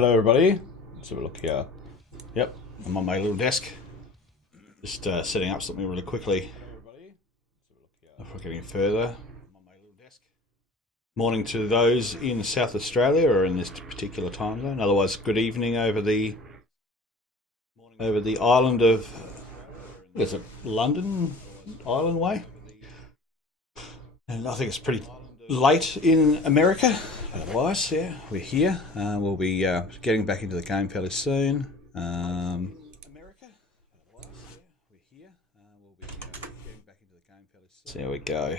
Hello everybody, let's have a look here. Yep, I'm on my little desk. Just setting up something really quickly. Before getting further. Morning to those in South Australia or in this particular time zone. Otherwise, good evening over the island of, is it London Island way? And I think it's pretty late in America. Otherwise, yeah, we're here. We'll be getting back into the game fairly soon. So there we go.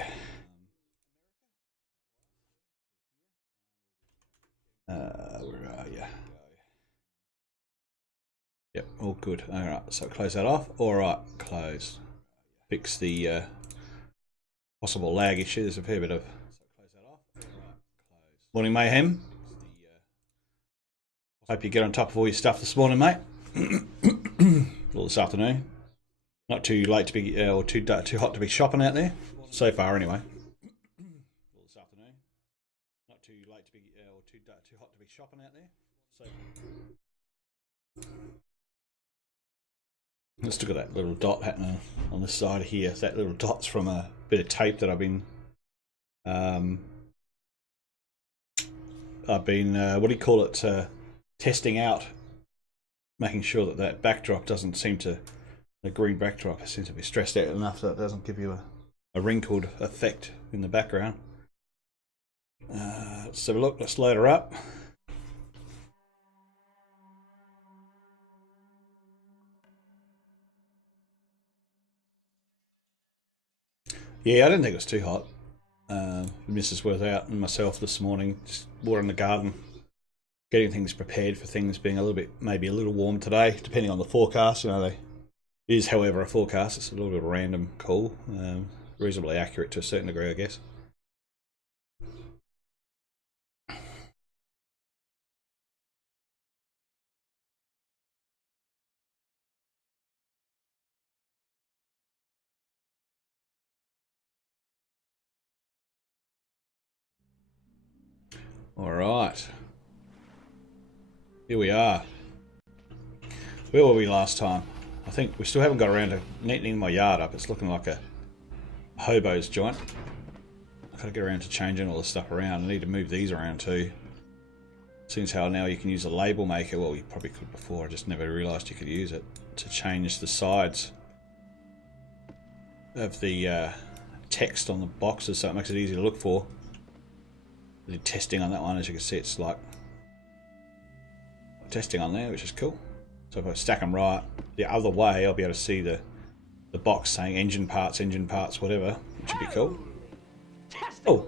Where are you? Yep, all good. All right, so close that off. All right, close. Fix the possible lag issue. There's a fair bit of morning mayhem. Hope you get on top of all your stuff this morning, mate. Or this afternoon. Not too late to be, or too hot to be shopping out there. So far, anyway. This afternoon. Not too late to be, or too hot to be shopping out there. So. Let's look at that little dot happening on the side here. That little dot's from a bit of tape that I've been what do you call it? Testing out, making sure that that backdrop doesn't seem to, the green backdrop seems to be stressed out enough that it doesn't give you a wrinkled effect in the background. Let's have a look. Let's load her up. Yeah, I didn't think it was too hot. Mrs. was out and myself this morning, just watering the garden, getting things prepared for things being a little bit, maybe a little warm today, depending on the forecast. You know, it is, however, a forecast. It's a little bit of a random call, reasonably accurate to a certain degree, I guess. All right, here we are. Where were we last time? I think we still haven't got around to neatening my yard up. It's looking like a hobo's joint. I've got to get around to changing all the stuff around. I need to move these around too. Seems how now you can use a label maker. Well, you probably could before. I just never realised you could use it to change the sides of the text on the boxes, so it makes it easy to look for. I did testing on that one. As you can see, it's like testing on there, which is cool. So if I stack them right the other way, I'll be able to see the box saying engine parts, whatever, which would be cool. Oh,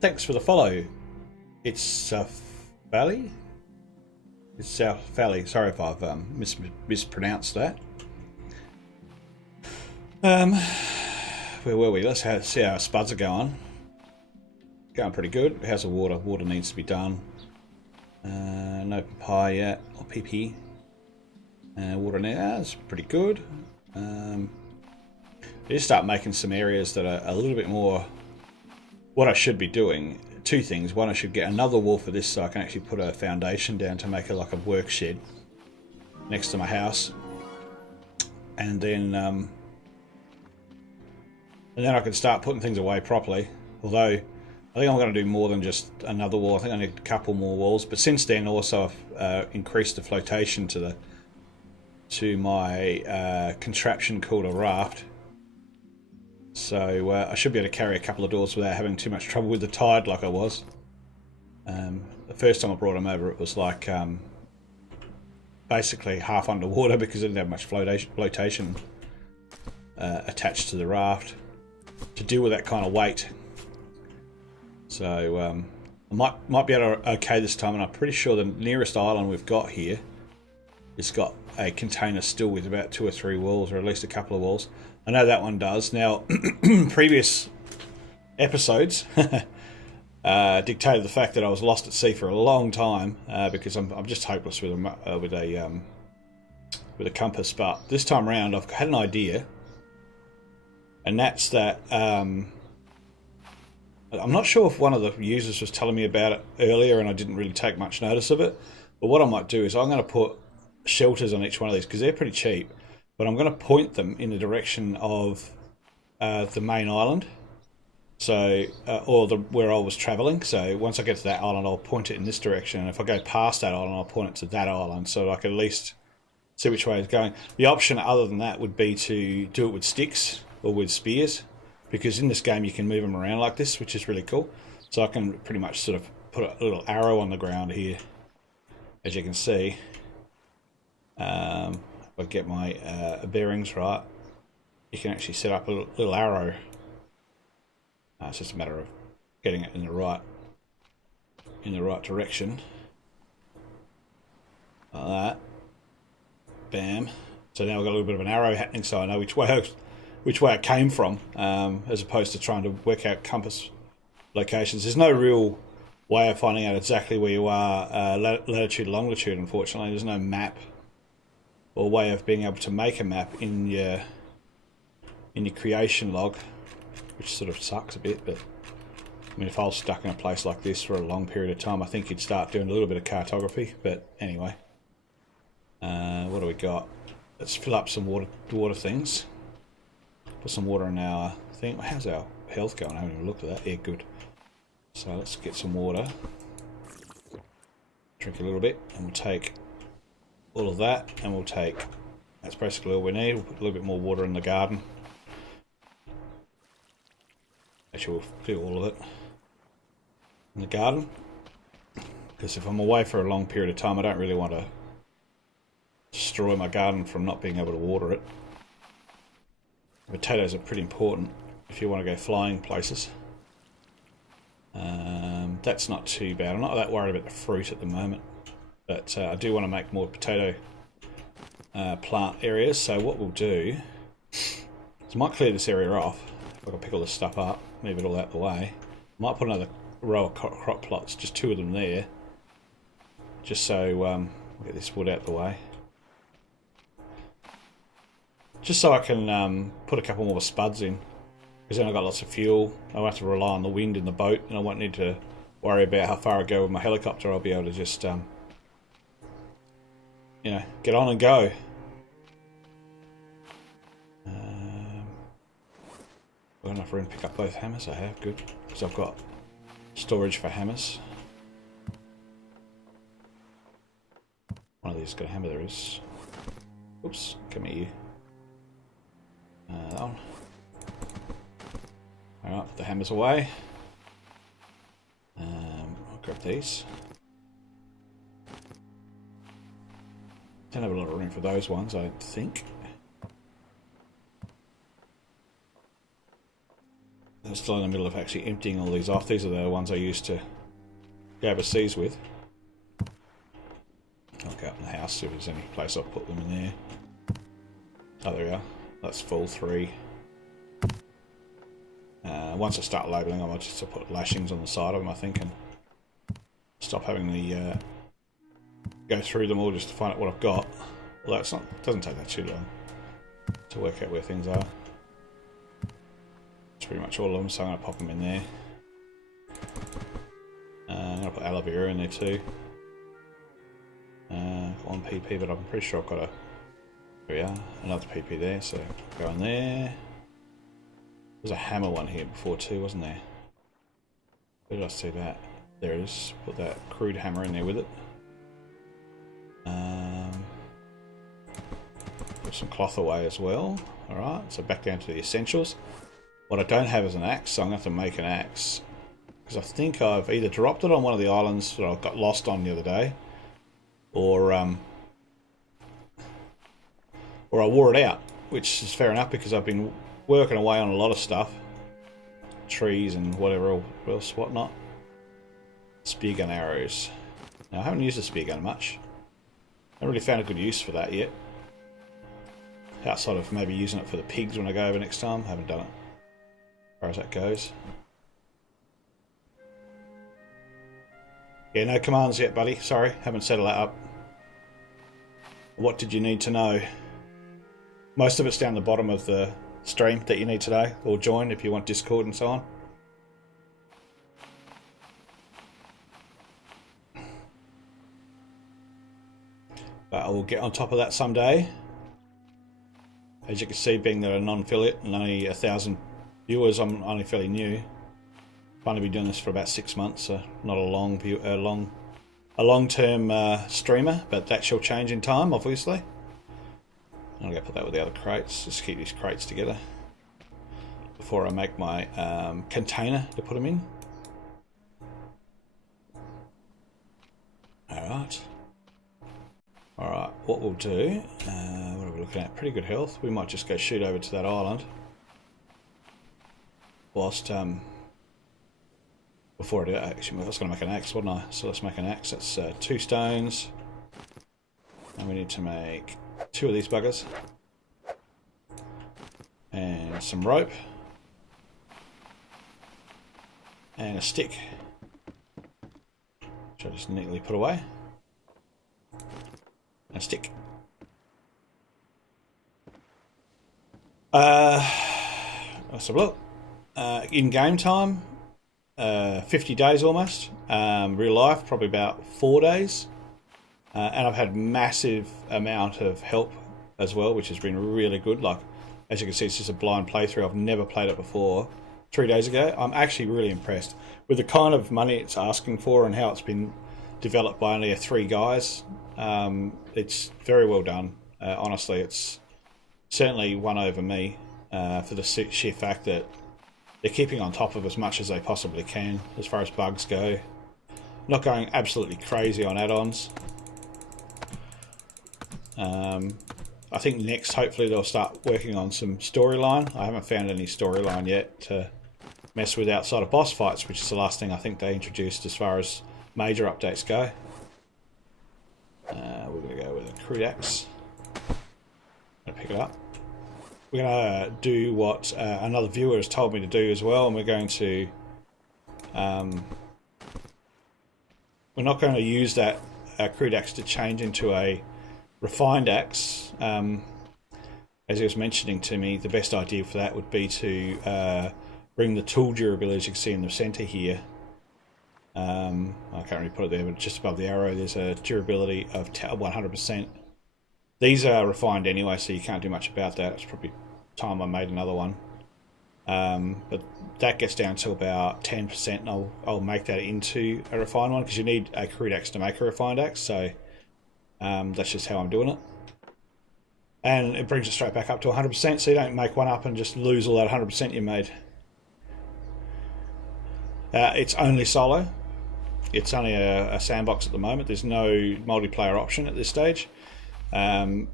thanks for the follow. It's Valley. It's South Valley. Sorry if I've mispronounced that. Where were we? Let's see how our spuds are going. Going pretty good. How's the water? Water needs to be done. No papaya yet, or PP. Water now, that's pretty good. Just start making some areas that are a little bit more what I should be doing. Two things. One, I should get another wall for this so I can actually put a foundation down to make it like a work shed next to my house. And then I can start putting things away properly. Although I think I'm going to do more than just another wall. I think I need a couple more walls. But since then, also I've increased the flotation to my contraption called a raft. So I should be able to carry a couple of doors without having too much trouble with the tide like I was. The first time I brought them over, it was like basically half underwater because I didn't have much flotation attached to the raft to deal with that kind of weight. So I might be able to okay this time, and I'm pretty sure the nearest island we've got here has got a container still with about 2 or 3 walls, or at least a couple of walls. I know that one does. Now, previous episodes dictated the fact that I was lost at sea for a long time because I'm just hopeless with a compass. But this time around, I've had an idea, and that's that. I'm not sure if one of the users was telling me about it earlier and I didn't really take much notice of it, But what I might do is I'm going to put shelters on each one of these because they're pretty cheap. But I'm going to point them in the direction of the main island. So, or where I was travelling. So once I get to that island, I'll point it in this direction. And if I go past that island, I'll point it to that island, so I can at least see which way it's going. The option other than that would be to do it with sticks or with spears, because in this game you can move them around like this, which is really cool. So I can pretty much sort of put a little arrow on the ground here, as you can see. If I get my bearings right, you can actually set up a little arrow. It's just a matter of getting it in the right direction, like that. Bam. So now I've got a little bit of an arrow happening, so I know which way I came from, as opposed to trying to work out compass locations. There's no real way of finding out exactly where you are, latitude, longitude. Unfortunately, there's no map or way of being able to make a map in your creation log, which sort of sucks a bit. But I mean, if I was stuck in a place like this for a long period of time, I think you'd start doing a little bit of cartography. But anyway, what do we got? Let's fill up some water things. Put some water in our thing. How's our health going? I haven't even looked at that. Yeah, good. So let's get some water. Drink a little bit, and we'll take all of that, and we'll take. That's basically all we need. We'll put a little bit more water in the garden. Actually, we'll fill all of it in the garden, because if I'm away for a long period of time, I don't really want to destroy my garden from not being able to water it. Potatoes are pretty important if you want to go flying places. That's not too bad. I'm not that worried about the fruit at the moment, but I do want to make more potato plant areas. So what we'll do is I might clear this area off. If I can pick all this stuff up, move it all out the way. I might put another row of crop plots, just 2 of them there, just so we'll get this wood out the way. Just so I can put a couple more spuds in, because then I've got lots of fuel. I won't have to rely on the wind in the boat, and I won't need to worry about how far I go with my helicopter. I'll be able to just, you know, get on and go. Got enough room to pick up both hammers? I have, good. Because I've got storage for hammers. One of these has got a hammer, there is. Oops, come here. That one. Alright, put the hammers away. I'll grab these. Don't have a lot of room for those ones, I think. I'm still in the middle of actually emptying all these off. These are the ones I used to go overseas with. I'll go up in the house, see if there's any place I'll put them in there. Oh, there we are. That's full 3. Once I start labelling, I might just put lashings on the side of them, I think, and stop having the go through them all just to find out what I've got. Although it doesn't take that too long to work out where things are. It's pretty much all of them, so I'm going to pop them in there. I'm going to put aloe vera in there too. 1 PP, but I'm pretty sure I've got a. There we are, another PP there, so go in there. There's a hammer one here before too, wasn't there? Where did I see that? There it is. Put that crude hammer in there with it. Put some cloth away as well. Alright, so back down to the essentials. What I don't have is an axe, so I'm going to have to make an axe. Because I think I've either dropped it on one of the islands that I got lost on the other day, or I wore it out, which is fair enough because I've been working away on a lot of stuff. Trees and whatever else, whatnot. Spear gun arrows. Now, I haven't used a spear gun much. I haven't really found a good use for that yet. Outside of maybe using it for the pigs when I go over next time. I haven't done it. As far as that goes. Yeah, no commands yet, buddy. Sorry, haven't set that up. What did you need to know? Most of it's down the bottom of the stream that you need to know, or join if you want Discord and so on. But I will get on top of that someday. As you can see, being that a non-affiliate and only 1,000 viewers, I'm only fairly new. I've only been doing this for about 6 months, so not a long-term streamer, but that shall change in time, obviously. I'm going to put that with the other crates, just keep these crates together before I make my container to put them in. Alright, what we'll do, what are we looking at? Pretty good health. We might just go shoot over to that island. Whilst, before I do, actually, I was going to make an axe, wasn't I? So let's make an axe. That's 2 stones. And we need to make 2 of these buggers. And some rope. And a stick. Which I just neatly put away. And a stick. Let's have a look. In game time, 50 days almost. Real life, probably about 4 days. And I've had massive amount of help as well, which has been really good. Like, as you can see, it's just a blind playthrough. I've never played it before. 3 days ago, I'm actually really impressed with the kind of money it's asking for and how it's been developed by only 3 guys. It's very well done. Honestly, it's certainly won over me for the sheer fact that they're keeping on top of as much as they possibly can as far as bugs go. Not going absolutely crazy on add-ons. I think next, hopefully, they'll start working on some storyline. I haven't found any storyline yet to mess with outside of boss fights, which is the last thing I think they introduced as far as major updates go. We're going to go with a crude axe. I'm going to pick it up. We're going to do what another viewer has told me to do as well, and we're going to... we're not going to use that crude axe to change into a refined axe. As he was mentioning to me, the best idea for that would be to bring the tool durability, as you can see in the center here. I can't really put it there, but just above the arrow there's a durability of 100%. These are refined anyway, so you can't do much about that. It's probably time I made another one. But that gets down to about 10%, and I'll make that into a refined one, because you need a crude axe to make a refined axe, so that's just how I'm doing it. And it brings it straight back up to 100%, so you don't make one up and just lose all that 100% you made. It's only solo. It's only a sandbox at the moment. There's no multiplayer option at this stage. I'm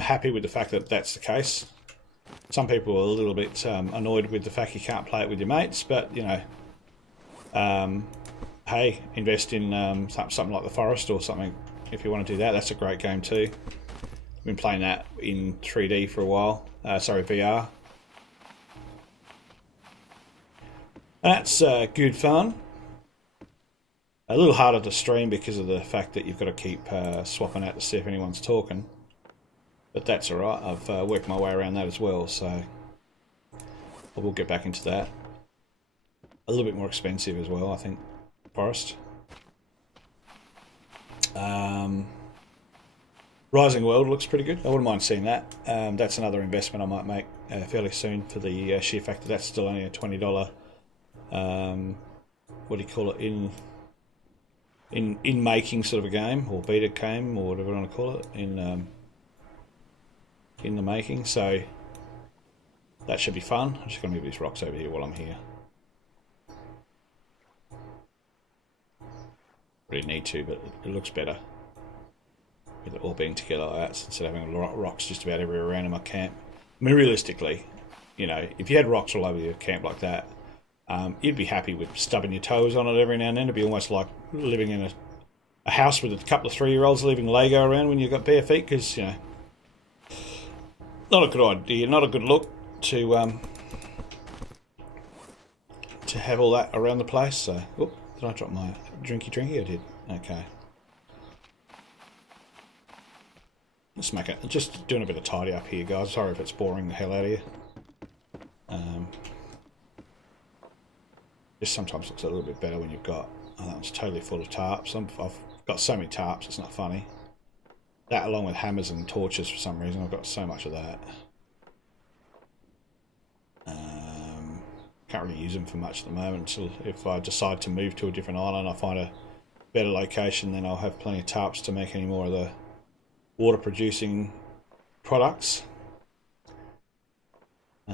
happy with the fact that that's the case. Some people are a little bit annoyed with the fact you can't play it with your mates, but you know, hey, invest in something like The Forest or something if you want to do that. That's a great game too. I've been playing that in 3D for a while. Sorry, VR. That's good fun. A little harder to stream because of the fact that you've got to keep swapping out to see if anyone's talking. But that's alright, I've worked my way around that as well, so I will get back into that. A little bit more expensive as well, I think, Forest. Rising World looks pretty good. I wouldn't mind seeing that. That's another investment I might make fairly soon, for the sheer fact that that's still only a $20 what do you call it, in making sort of a game, or beta game, or whatever you want to call it, in the making. So that should be fun. I'm just going to move these rocks over here while I'm here. Really need to, but it looks better with it all being together like that, instead of having rocks just about everywhere around in my camp. I mean, realistically, you know, if you had rocks all over your camp like that, you'd be happy with stubbing your toes on it every now and then. It'd be almost like living in a house with a couple of 3-year-olds leaving Lego around when you've got bare feet, because, you know, not a good idea, not a good look to have all that around the place. So, whoop, did I drop my drinky? I did. Okay. Let's make it, just doing a bit of tidy up here, guys. Sorry if it's boring the hell out of you. Just sometimes looks a little bit better when you've got, oh, that one's totally full of tarps. I've got so many tarps, it's not funny. That along with hammers and torches for some reason. I've got so much of that. Can't really use them for much at the moment until if I decide to move to a different island, I find a better location, then I'll have plenty of tarps to make any more of the water producing products. I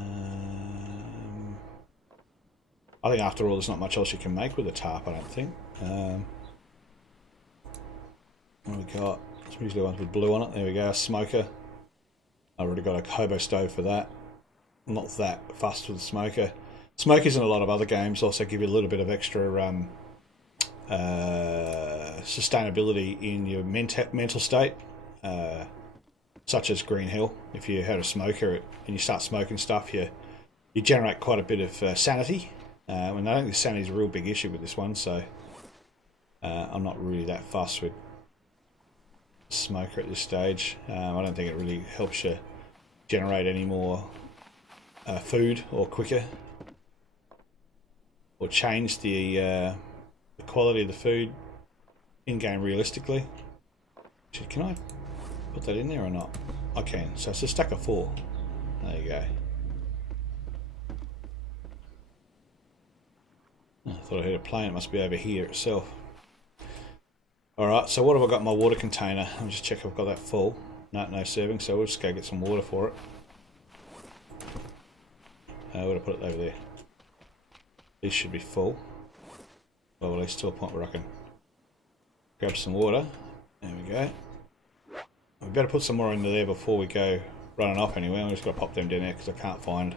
think after all there's not much else you can make with a tarp, I don't think. What have we got? It's usually ones with blue on it. There we go, a smoker. I've already got a hobo stove for that. I'm not that fussed with the smoker. Smokers in a lot of other games also give you a little bit of extra sustainability in your mental state, such as Green Hill. If you had a smoker and you start smoking stuff, you generate quite a bit of sanity. And I don't think sanity is a real big issue with this one, so I'm not really that fussed with smoker at this stage. I don't think it really helps you generate any more food or quicker, or change the quality of the food in-game realistically. Actually, can I put that in there or not? I can. So it's a stack of 4. There you go. I thought I heard a plane. It must be over here itself. Alright, so what have I got in my water container? I'll just check if I've got that full. No serving, so we'll just go get some water for it. Where would I put it over there? These should be full. Well, at least to a point where I can grab some water. There we go. We better put some more into there before we go running off anyway. I'm just going to pop them down there because I can't find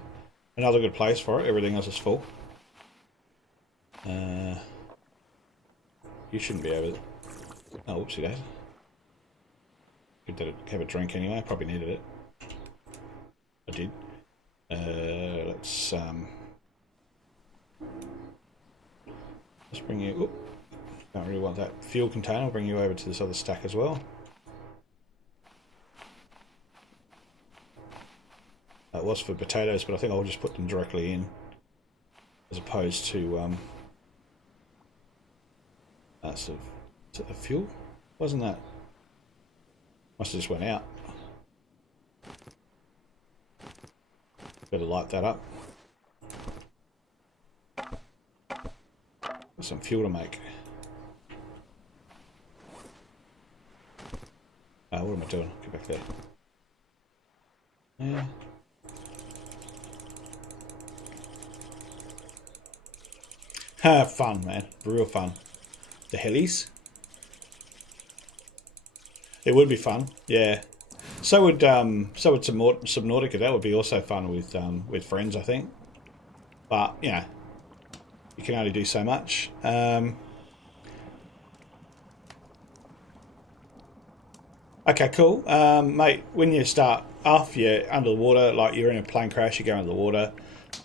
another good place for it. Everything else is full. You shouldn't be over there. Oh, whoopsie days. Good to have a drink anyway. I probably needed it. I did. Let's bring you. Oop, don't really want that fuel container. I'll bring you over to this other stack as well. That was for potatoes, but I think I'll just put them directly in, as opposed to that's a fuel. Wasn't that? Must have just went out. Better light that up. Got some fuel to make. What am I doing? Get back there. Yeah. Ha, fun, man. Real fun. The helis. It would be fun, yeah. So would Subnautica. That would be also fun with friends, I think. But you know, you can only do so much. Okay, cool, mate. When you start off, you're under the water, like you're in a plane crash. You go under the water.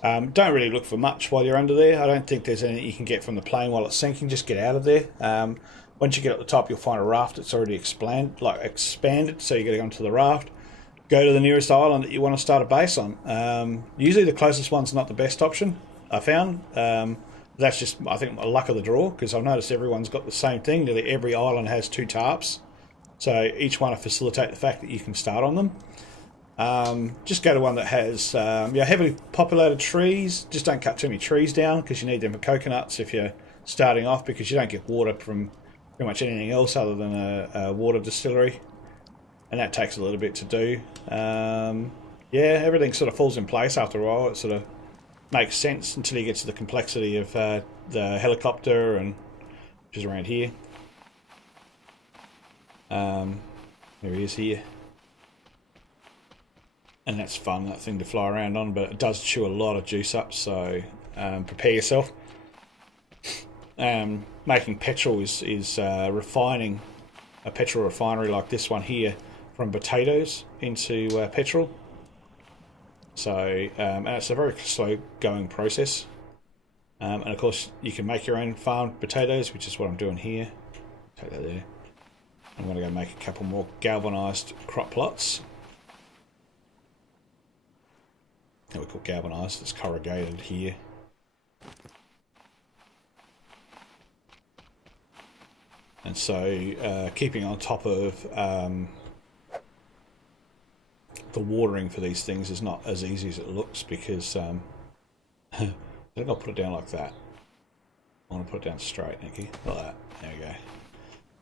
Don't really look for much while you're under there. I don't think there's anything you can get from the plane while it's sinking. Just get out of there. Once you get at the top, you'll find a raft that's already expanded, so you got to go onto the raft. Go to the nearest island that you want to start a base on. Usually the closest one's not the best option, I found. That's just, I think, my luck of the draw, because I've noticed everyone's got the same thing. Nearly every island has 2 tarps, so each one to facilitate the fact that you can start on them. Just go to one that has heavily populated trees. Just don't cut too many trees down, because you need them for coconuts if you're starting off, because you don't get water from pretty much anything else other than a water distillery, and that takes a little bit to do. Yeah, everything sort of falls in place after a while. It sort of makes sense until you get to the complexity of the helicopter, and which is around here. There he is here. And that's fun, that thing to fly around on, but it does chew a lot of juice up, so prepare yourself. Making petrol is refining a petrol refinery like this one here from potatoes into petrol. So, and it's a very slow going process. And of course, you can make your own farmed potatoes, which is what I'm doing here. Take that there. I'm going to go make a couple more galvanised crop plots. We call galvanised, it's corrugated here. And so keeping on top of the watering for these things is not as easy as it looks, because I think I'll put it down like that. I want to put it down straight, Nicky, like that. There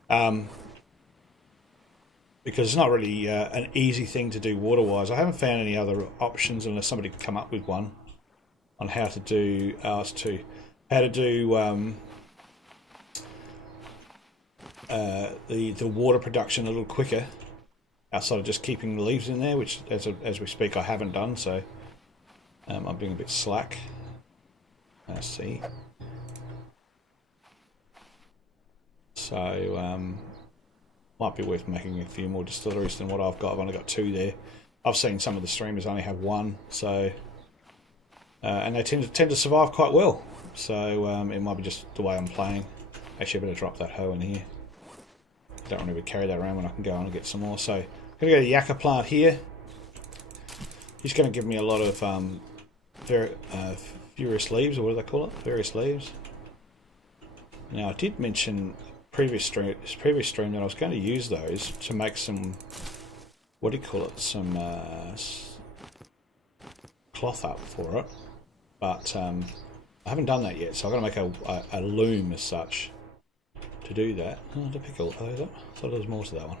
we go. Because it's not really an easy thing to do water-wise. I haven't found any other options unless somebody can come up with one on how to do how to do the water production a little quicker, outside of just keeping the leaves in there, which as we speak I haven't done, so I'm being a bit slack. Let's see. So might be worth making a few more distilleries than what I've got. I've only got 2 there. I've seen some of the streamers only have 1, so and they tend to survive quite well. So it might be just the way I'm playing. Actually, I better drop that hoe in here. I don't want to carry that around when I can go on and get some more. So I'm going to go to the yucca plant here. He's going to give me a lot of furious leaves, or what do they call it? Various leaves. Now I did mention previous stream that I was going to use those to make some, what do you call it? Some cloth up for it, but I haven't done that yet. So I'm going to make a loom as such to do that. Oh, did I pick all those up? I thought there was more to that one.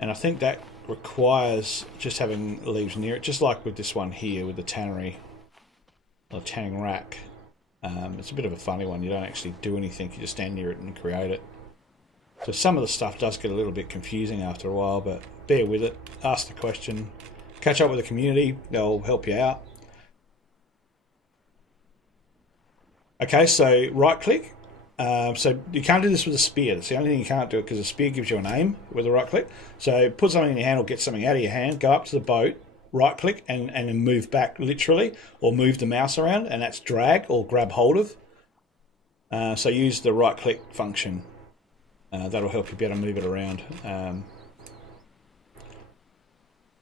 And I think that requires just having leaves near it, just like with this one here with the tannery, or tanning rack. It's a bit of a funny one. You don't actually do anything, you just stand near it and create it. So some of the stuff does get a little bit confusing after a while, but bear with it, ask the question, catch up with the community, they'll help you out. Okay, so right click. So you can't do this with a spear. That's the only thing you can't do it, because a spear gives you an aim with a right click. So put something in your hand or get something out of your hand, go up to the boat, right click and then move back literally, or move the mouse around, and that's drag or grab hold of. So use the right click function. That'll help you be able to move it around.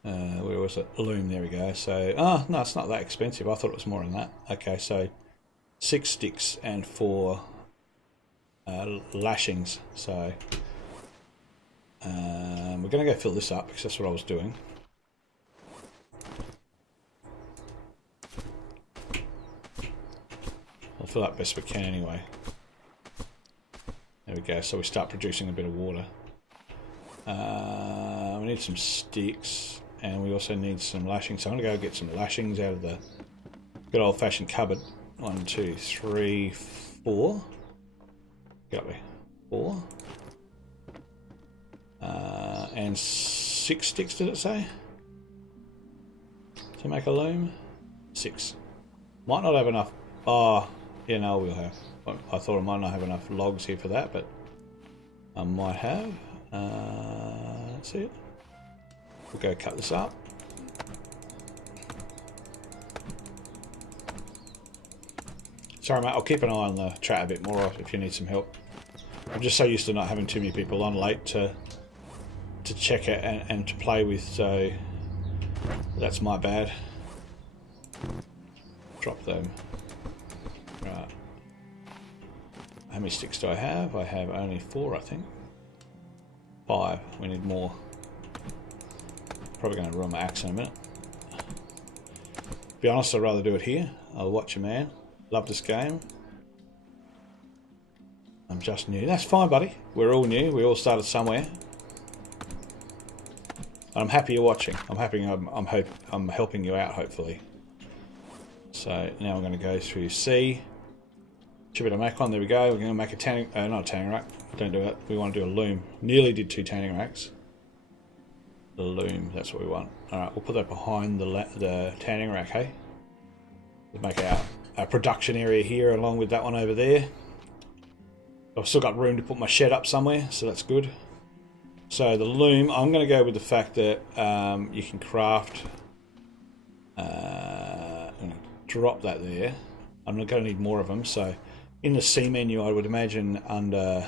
Where was it? Loom, there we go. So, oh no, it's not that expensive. I thought it was more than that. Okay, so 6 sticks and 4 lashings. So we're going to go fill this up, because that's what I was doing. I'll fill up best we can anyway. There we go, so we start producing a bit of water. We need some sticks, and we also need some lashings. So I'm going to go get some lashings out of the good old-fashioned cupboard. 1, 2, 3, 4. Got me 4. And 6 sticks, did it say? To make a loom? 6. Might not have enough. Oh, yeah, no, we'll have. I thought I might not have enough logs here for that, but I might have. That's it. We'll go cut this up. Sorry, mate, I'll keep an eye on the chat a bit more if you need some help. I'm just so used to not having too many people on late to check it and to play with, so that's my bad. Drop them. Right. How many sticks do I have? I have only 4, I think. 5. We need more. Probably going to ruin my axe in a minute. To be honest, I'd rather do it here. I'll watch you, man. Love this game. I'm just new. That's fine, buddy. We're all new. We all started somewhere. I'm happy you're watching. I'm happy. I'm helping you out, hopefully. So now I'm going to go through C. Should be able to make one. There we go. We're going to make a tanning. Not a tanning rack. Don't do it. We want to do a loom. Nearly did 2 tanning racks. The loom. That's what we want. All right. We'll put that behind the tanning rack. Hey. We'll make our production area here, along with that one over there. I've still got room to put my shed up somewhere, so that's good. So the loom, I'm going to go with the fact that you can craft. I'm going to drop that there. I'm going to need more of them. So in the C menu, I would imagine under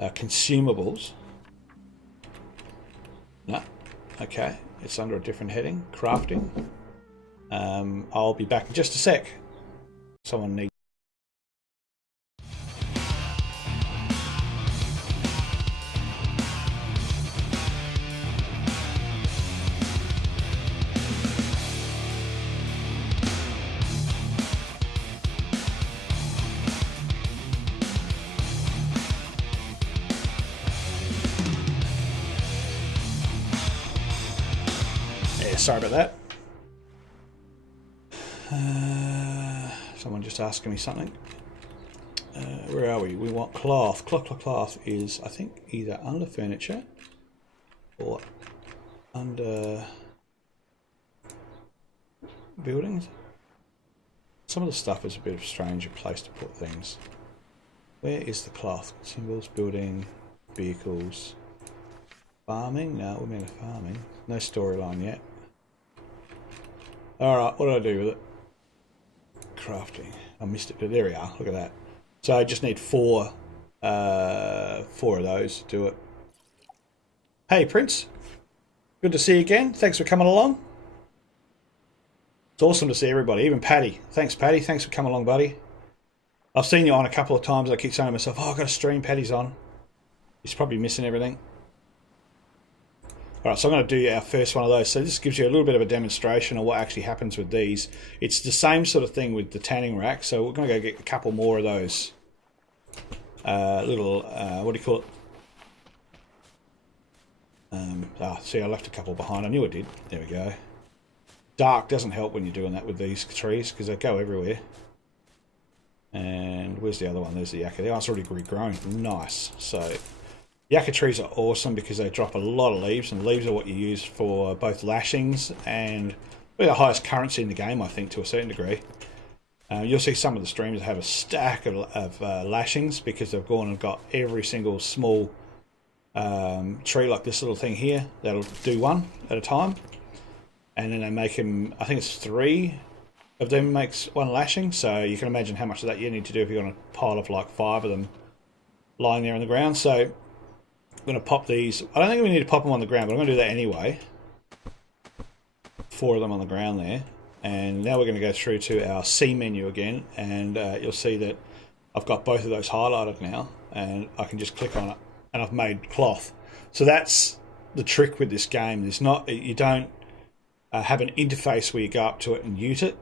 consumables. No, okay, it's under a different heading. Crafting. I'll be back in just a sec. Someone needs. Yeah, sorry about that. Someone just asking me something. Where are we? We want cloth. Cloth is, I think, either under furniture or under buildings. Some of the stuff is a bit of a stranger place to put things. Where is the cloth? Symbols, building, vehicles, farming? No, we're meant to farming. No storyline yet. Alright, what do I do with it? Crafting. I missed it, but there we are. Look at that. So I just need four of those to do it. Hey, Prince. Good to see you again. Thanks for coming along. It's awesome to see everybody, even Paddy. Thanks, Paddy. Thanks for coming along, buddy. I've seen you on a couple of times. I keep saying to myself, oh, I've got to stream. Paddy's on. He's probably missing everything. Alright, so I'm going to do our first one of those. So this gives you a little bit of a demonstration of what actually happens with these. It's the same sort of thing with the tanning rack. So we're going to go get a couple more of those little, what do you call it? See, I left a couple behind. I knew I did. There we go. Dark doesn't help when you're doing that with these trees because they go everywhere. And where's the other one? There's the yucca. Oh, it's already regrown. Nice. So yucca trees are awesome because they drop a lot of leaves, and leaves are what you use for both lashings and the highest currency in the game, I think, to a certain degree. You'll see some of the streams have a stack of lashings because they've gone and got every single small tree like this little thing here. That'll do one at a time. And then they make them, I think it's 3 of them makes one lashing. So you can imagine how much of that you need to do if you're on a pile of like 5 of them lying there on the ground. So I'm going to pop these. I don't think we need to pop them on the ground, but I'm going to do that anyway. 4 of them on the ground there. And now we're going to go through to our C menu again. And you'll see that I've got both of those highlighted now. And I can just click on it. And I've made cloth. So that's the trick with this game. There's not, you don't have an interface where you go up to it and use it.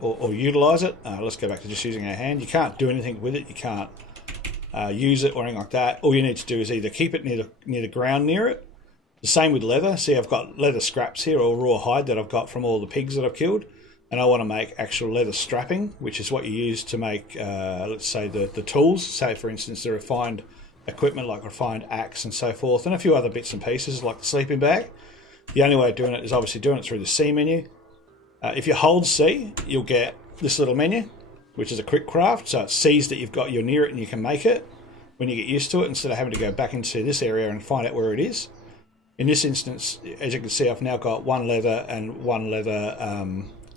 Or utilize it. Let's go back to just using our hand. You can't do anything with it. You can't use it or anything like that. All you need to do is either keep it near the ground near it. The same with leather. See, I've got leather scraps here, or raw hide that I've got from all the pigs that I've killed, and I want to make actual leather strapping, which is what you use to make, let's say, the tools. Say, for instance, the refined equipment like refined axe and so forth, and a few other bits and pieces like the sleeping bag. The only way of doing it is obviously doing it through the C menu. If you hold C, you'll get this little menu, which is a quick craft. So it sees that you're near it and you can make it when you get used to it, instead of having to go back into this area and find out where it is. In this instance, as you can see, I've now got one leather and one leather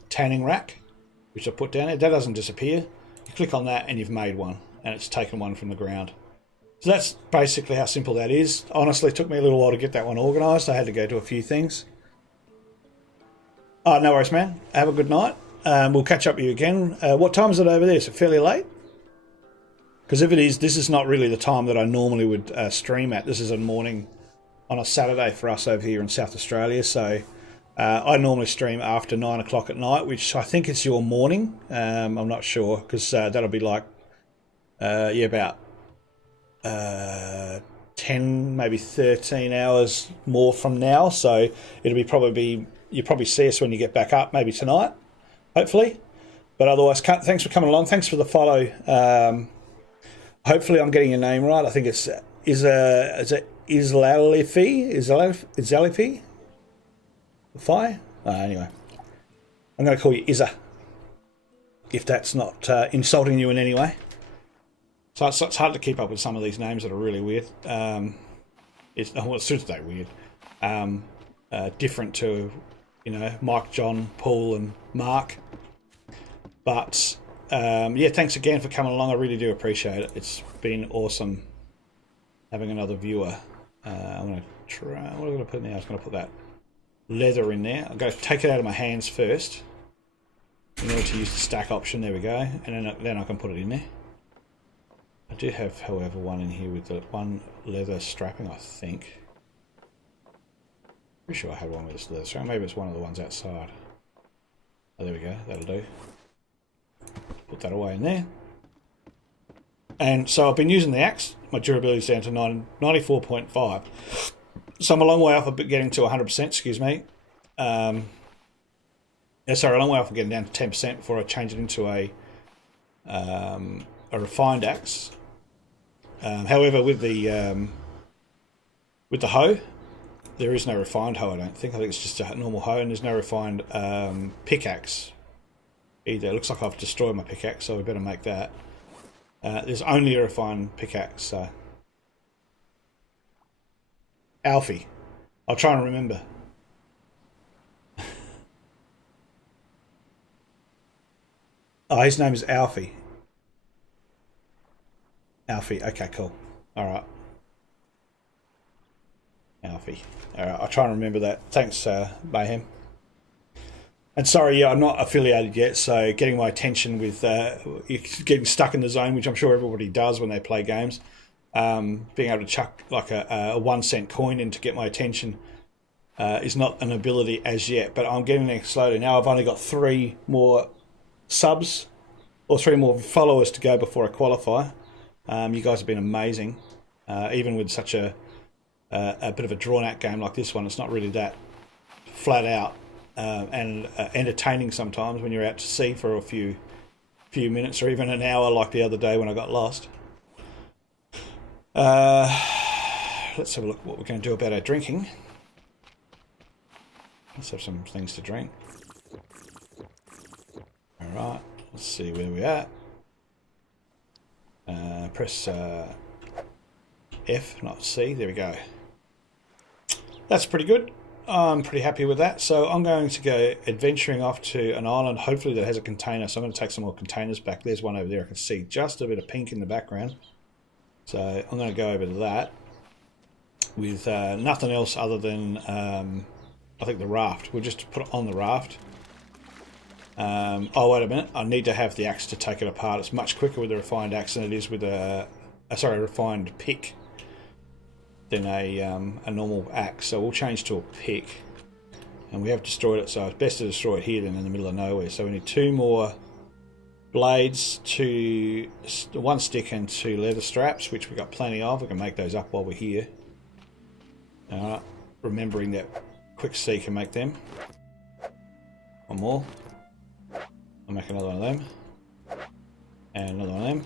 tanning rack, which I put down there. That doesn't disappear. You click on that and you've made one, and it's taken one from the ground. So that's basically how simple that is. Honestly, it took me a little while to get that one organised. I had to go do a few things. Oh, no worries, man. Have a good night. We'll catch up with you again. What time is it over there? Is it fairly late? Because if it is, this is not really the time that I normally would stream at. This is a morning on a Saturday for us over here in South Australia. So I normally stream after 9 o'clock at night, which I think is your morning. I'm not sure, because that'll be like, about 10, maybe 13 hours more from now. So it'll be you'll probably see us when you get back up, maybe tonight, hopefully. But otherwise, thanks for coming along. Thanks for the follow. Hopefully I'm getting your name right. I think it's Islalifi? Fi? Anyway, I'm going to call you Izza, if that's not insulting you in any way. So it's hard to keep up with some of these names that are really weird. It's shouldn't say weird. Different to, Mike, John, Paul, and Mark. But yeah, thanks again for coming along. I really do appreciate it. It's been awesome having another viewer. I'm going to try. What am I going to put in there? I was going to put that leather in there. I'm going to take it out of my hands first in order to use the stack option. There we go, and then I can put it in there. I do have, however, one in here with the one leather strapping, I think. Pretty sure I had one with this leather strapping. Maybe it's one of the ones outside. Oh, there we go. That'll do. Put that away in there. And so I've been using the axe. My durability is down to 94.5. So I'm a long way off of getting to 100%, excuse me. sorry, a long way off from getting down to 10% before I change it into a refined axe. However, with the hoe, there is no refined hoe. I don't think. I think it's just a normal hoe, and there's no refined pickaxe either. It looks like I've destroyed my pickaxe, so we better make that. There's only a refined pickaxe. So, Alfie, I'll try and remember. Oh, his name is Alfie. Alfie. Okay, cool. All right. Alfie. All right, I'll try and remember that. Thanks, Mayhem. And sorry, yeah, I'm not affiliated yet, so getting my attention with getting stuck in the zone, which I'm sure everybody does when they play games. Being able to chuck like a 1 cent coin in to get my attention is not an ability as yet, but I'm getting there slowly. Now I've only got 3 more subs or 3 more followers to go before I qualify. You guys have been amazing. Even with such a bit of a drawn-out game like this one, it's not really that flat out and entertaining sometimes when you're out to sea for a few minutes or even an hour, like the other day when I got lost. Let's have a look at what we're going to do about our drinking. Let's have some things to drink. Alright, let's see where we're at. Press F, not C, there we go. That's pretty good. I'm pretty happy with that. So I'm going to go adventuring off to an island, hopefully that has a container. So I'm going to take some more containers back. There's one over there. I can see just a bit of pink in the background. So I'm going to go over to that with nothing else other than, I think, the raft. We'll just put it on the raft. Oh, wait a minute. I need to have the axe to take it apart. It's much quicker with a refined axe than it is with a refined pick than a normal axe. So we'll change to a pick. And we have destroyed it, so it's best to destroy it here than in the middle of nowhere. So we need 2 more blades, 1 stick and 2 leather straps, which we've got plenty of. We can make those up while we're here. Remembering that quick C can make them. 1 more. I'll make another one of them. And another one of them.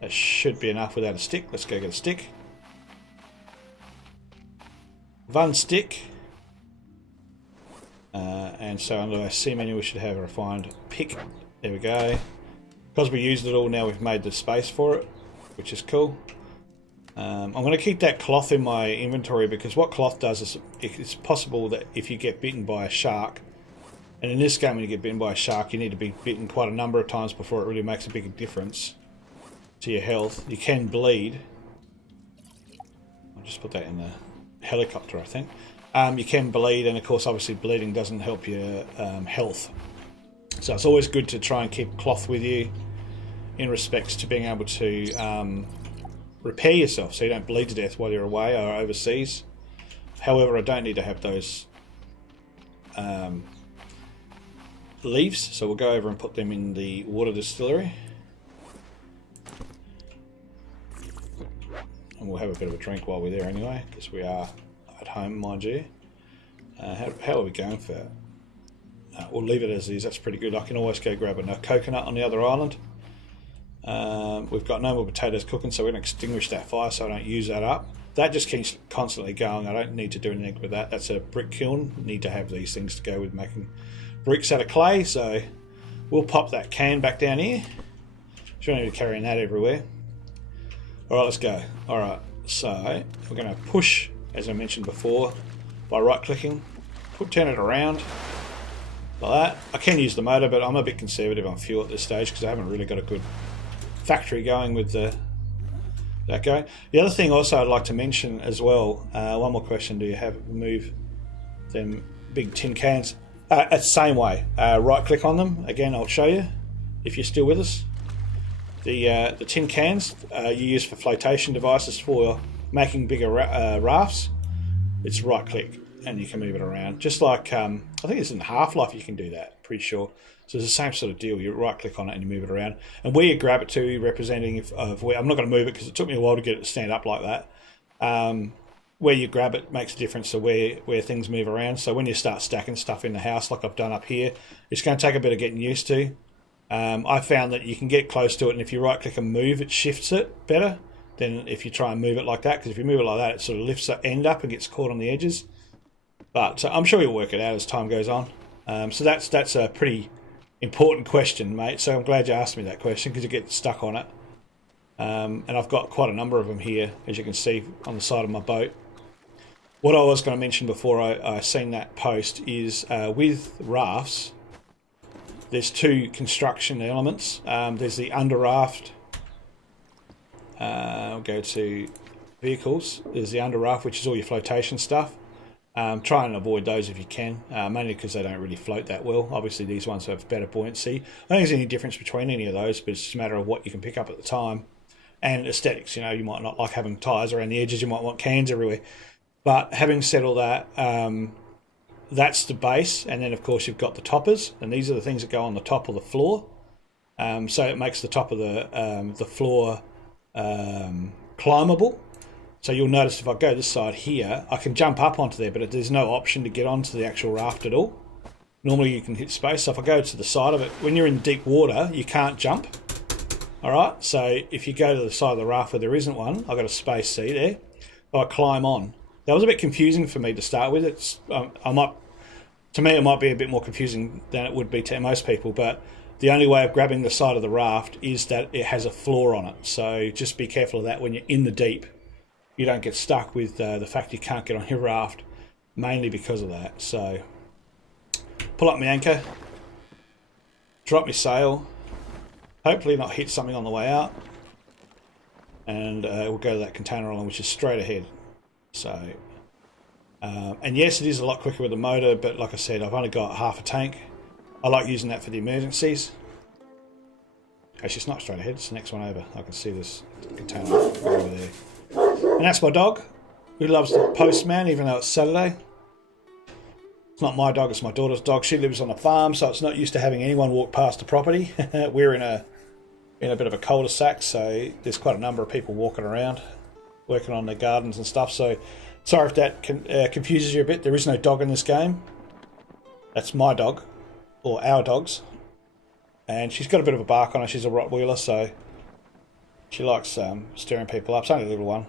That should be enough without a stick. Let's go get a stick. 1 stick. And so under our C menu we should have a refined pick. There we go. Because we used it all, now we've made the space for it, which is cool. I'm going to keep that cloth in my inventory because what cloth does is it's possible that if you get bitten by a shark, and in this game when you get bitten by a shark you need to be bitten quite a number of times before it really makes a big difference to your health. You can bleed. I'll just put that in the helicopter, I think. You can bleed, and of course obviously bleeding doesn't help your health. So it's always good to try and keep cloth with you in respects to being able to repair yourself so you don't bleed to death while you're away or overseas. However, I don't need to have those leaves, so we'll go over and put them in the water distillery. And we'll have a bit of a drink while we're there anyway, because we are at home, mind you. How are we going for it? We'll leave it as is. That's pretty good. I can always go grab a coconut on the other island. We've got no more potatoes cooking, so we're going to extinguish that fire so I don't use that up. That just keeps constantly going. I don't need to do anything with that. That's a brick kiln. Need to have these things to go with making bricks out of clay, so we'll pop that can back down here. Shouldn't need to be carrying that everywhere. Alright, let's go. Alright, so we're going to push, as I mentioned before, by right clicking, turn it around like that. I can use the motor, but I'm a bit conservative on fuel at this stage because I haven't really got a good factory going with that going. The other thing also I'd like to mention as well, one more question, do you have move them big tin cans? It's the same way. Right click on them, again I'll show you if you're still with us. The tin cans you use for flotation devices for making bigger rafts. It's right click and you can move it around. Just like, I think it's in Half-Life you can do that, pretty sure. So it's the same sort of deal. You right click on it and you move it around. And where you grab it to, representing of where, I'm not going to move it because it took me a while to get it to stand up like that. where you grab it makes a difference to where things move around. So when you start stacking stuff in the house like I've done up here, it's going to take a bit of getting used to. I found that you can get close to it, and if you right click and move, it shifts it better than if you try and move it like that, because if you move it like that, it sort of lifts the end up and gets caught on the edges. But I'm sure you'll work it out as time goes on. So that's a pretty important question, mate. So I'm glad you asked me that question, because you get stuck on it. And I've got quite a number of them here, as you can see on the side of my boat. What I was going to mention before I seen that post is with rafts, there's two construction elements. There's the under raft. I'll go to vehicles. There's the under raft, which is all your flotation stuff. Try and avoid those if you can, mainly because they don't really float that well. Obviously these ones have better buoyancy. I don't think there's any difference between any of those, but it's just a matter of what you can pick up at the time. And aesthetics, you know, you might not like having tyres around the edges, you might want cans everywhere. But having said all that, that's the base, and then of course you've got the toppers, and these are the things that go on the top of the floor. So it makes the top of the floor climbable. So you'll notice if I go this side here, I can jump up onto there, but there's no option to get onto the actual raft at all. Normally you can hit space. So if I go to the side of it, when you're in deep water, you can't jump. All right. So if you go to the side of the raft where there isn't one, I've got a space, see there. I climb on. That was a bit confusing for me to start with. It's to me it might be a bit more confusing than it would be to most people, but the only way of grabbing the side of the raft is that it has a floor on it. So just be careful of that when you're in the deep. You don't get stuck with the fact you can't get on your raft, mainly because of that. So pull up my anchor, drop my sail, hopefully not hit something on the way out, and we'll go to that container island, which is straight ahead. So, and yes, it is a lot quicker with the motor, but like I said, I've only got half a tank. I like using that for the emergencies. Actually, it's not straight ahead, it's the next one over. I can see this container over there. And that's my dog, who loves the postman, even though it's Saturday. It's not my dog, it's my daughter's dog. She lives on a farm, so it's not used to having anyone walk past the property. We're in a bit of a cul-de-sac, so there's quite a number of people walking around, working on their gardens and stuff. So sorry if that confuses you a bit. There is no dog in this game. That's my dog, or our dogs. And she's got a bit of a bark on her. She's a Rottweiler, so she likes stirring people up. It's only a little one.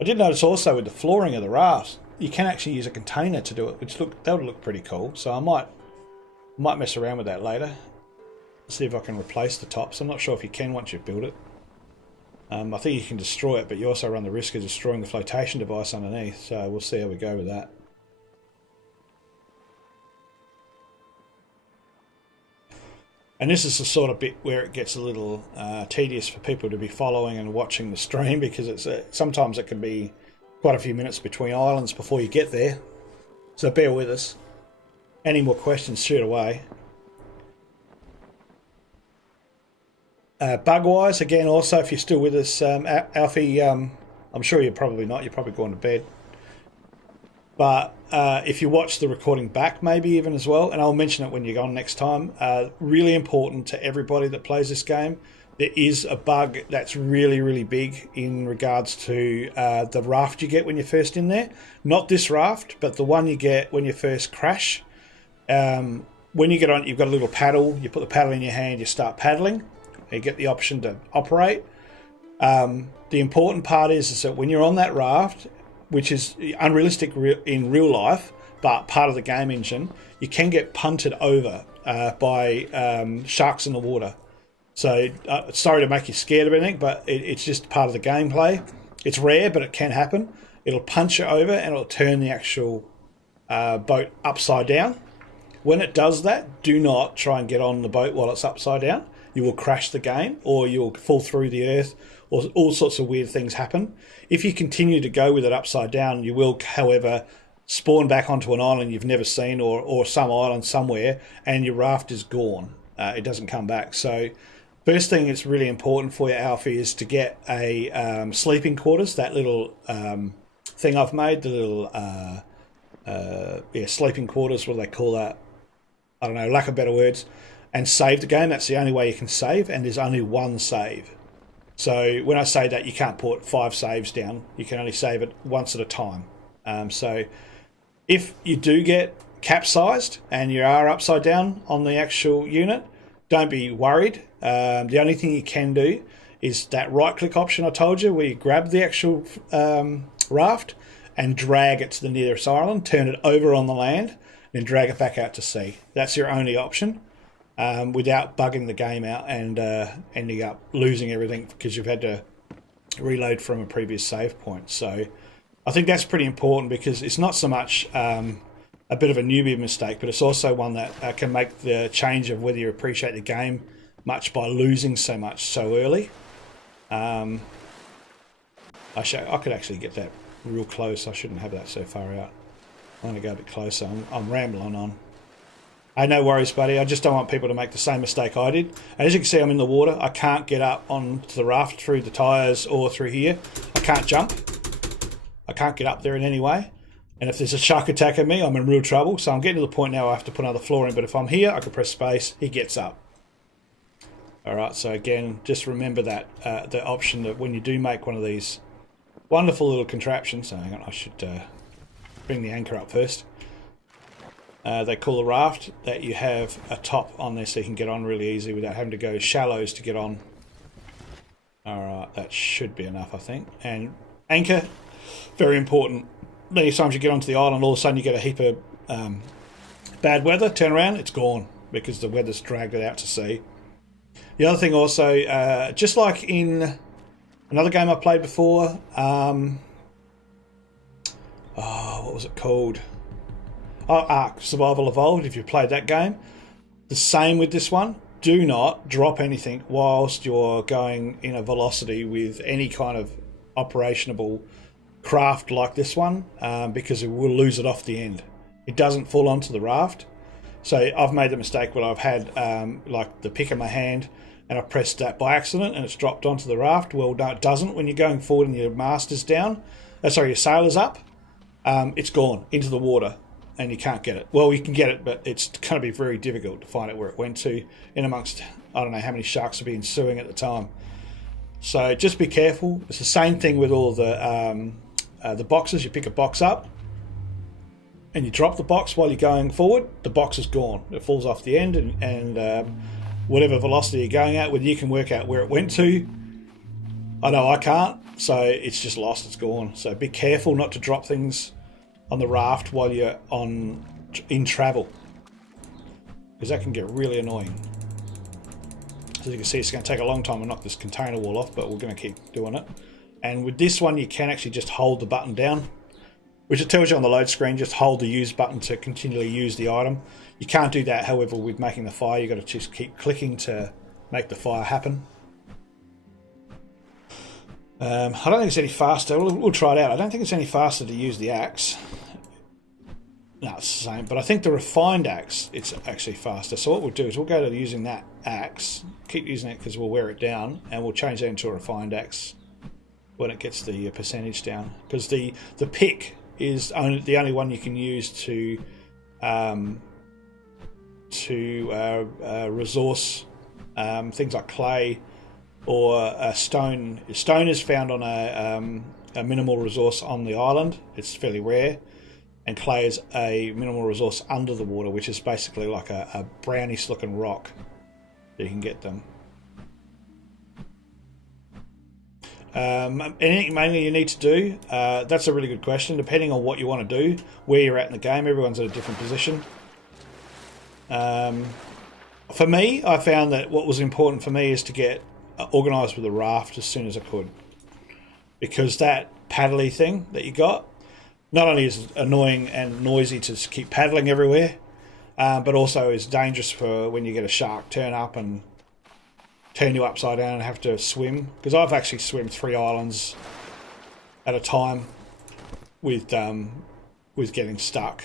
I did notice also with the flooring of the raft, you can actually use a container to do it, which that would look pretty cool. So I might mess around with that later. See if I can replace the tops. I'm not sure if you can once you build it. I think you can destroy it, but you also run the risk of destroying the flotation device underneath. So we'll see how we go with that. And this is the sort of bit where it gets a little tedious for people to be following and watching the stream, because it's sometimes it can be quite a few minutes between islands before you get there. So bear with us. Any more questions, shoot away. Bug-wise, again, also, if you're still with us, Alfie, I'm sure you're probably not. You're probably going to bed. But if you watch the recording back, maybe even as well, and I'll mention it when you're on next time, really important to everybody that plays this game, there is a bug that's really, really big in regards to the raft you get when you're first in there. Not this raft, but the one you get when you first crash. When you get on, you've got a little paddle. You put the paddle in your hand, you start paddling. You get the option to operate. The important part is that when you're on that raft, which is unrealistic in real life, but part of the game engine, you can get punted over by sharks in the water. So, sorry to make you scared of anything, but it's just part of the gameplay. It's rare, but it can happen. It'll punch you over and it'll turn the actual boat upside down. When it does that, do not try and get on the boat while it's upside down. You will crash the game, or you'll fall through the earth, or all sorts of weird things happen. If you continue to go with it upside down, you will, however, spawn back onto an island you've never seen, or some island somewhere, and your raft is gone. It doesn't come back. So first thing that's really important for you, Alfie, is to get a sleeping quarters, that little thing I've made, the little sleeping quarters, what do they call that? I don't know, lack of better words. And save the game. That's the only way you can save, and there's only one save. So when I say that you can't put 5 saves down, you can only save it once at a time. So if you do get capsized and you are upside down on the actual unit, don't be worried. The only thing you can do is that right click option I told you, where you grab the actual raft and drag it to the nearest island, turn it over on the land, then drag it back out to sea. That's your only option, without bugging the game out and ending up losing everything because you've had to reload from a previous save point. So I think that's pretty important, because it's not so much a bit of a newbie mistake, but it's also one that can make the change of whether you appreciate the game much by losing so much so early. I could actually get that real close. I shouldn't have that so far out. I'm going to go a bit closer. I'm rambling on. Hey, no worries, buddy. I just don't want people to make the same mistake I did. And as you can see, I'm in the water. I can't get up onto the raft through the tyres or through here. I can't jump. I can't get up there in any way. And if there's a shark attacking me, I'm in real trouble. So I'm getting to the point now where I have to put another floor in. But if I'm here, I can press space. He gets up. All right, so again, just remember that the option that when you do make one of these wonderful little contraptions, so hang on, I should bring the anchor up first. They call the raft, that you have a top on there so you can get on really easy without having to go shallows to get on. All right, that should be enough, I think. And anchor, very important. Many times you get onto the island, all of a sudden you get a heap of bad weather, turn around, it's gone because the weather's dragged it out to sea. The other thing also, just like in another game I played before, what was it called? Oh, Ark, Survival Evolved, if you've played that game. The same with this one. Do not drop anything whilst you're going in a velocity with any kind of operationable craft like this one, because it will lose it off the end. It doesn't fall onto the raft. So I've made the mistake where I've had like the pick in my hand, and I pressed that by accident and it's dropped onto the raft. Well, no, it doesn't. When you're going forward and your mast is down, your sail is up, it's gone into the water and you can't get it. Well, you can get it, but it's going to be very difficult to find out where it went to in amongst, I don't know how many sharks are being ensuing at the time. So just be careful. It's the same thing with all the boxes. You pick a box up and you drop the box while you're going forward, the box is gone. It falls off the end, and whatever velocity you're going at, whether you can work out where it went to. I know I can't, so it's just lost, it's gone. So be careful not to drop things on the raft while you're in travel, because that can get really annoying. As you can see, it's going to take a long time to knock this container wall off, but we're going to keep doing it. And with this one, you can actually just hold the button down, which it tells you on the load screen, just hold the use button to continually use the item. You can't do that, however, with making the fire. You've got to just keep clicking to make the fire happen. I don't think it's any faster. We'll try it out. I don't think it's any faster to use the axe. No, it's the same. But I think the refined axe, it's actually faster. So what we'll do is we'll go to using that axe, keep using it because we'll wear it down, and we'll change that into a refined axe when it gets the percentage down. Because the pick is the only one you can use to resource things like clay or stone. Stone is found on a minimal resource on the island. It's fairly rare. And clay is a minimal resource under the water, which is basically like a brownish looking rock that you can get them. Anything mainly you need to do, that's a really good question. Depending on what you want to do, where you're at in the game, everyone's at a different position. For me, I found that what was important for me is to get organised with the raft as soon as I could, because that paddly thing that you got not only is annoying and noisy to keep paddling everywhere, but also is dangerous for when you get a shark turn up and turn you upside down and have to swim. Because I've actually swum 3 islands at a time with getting stuck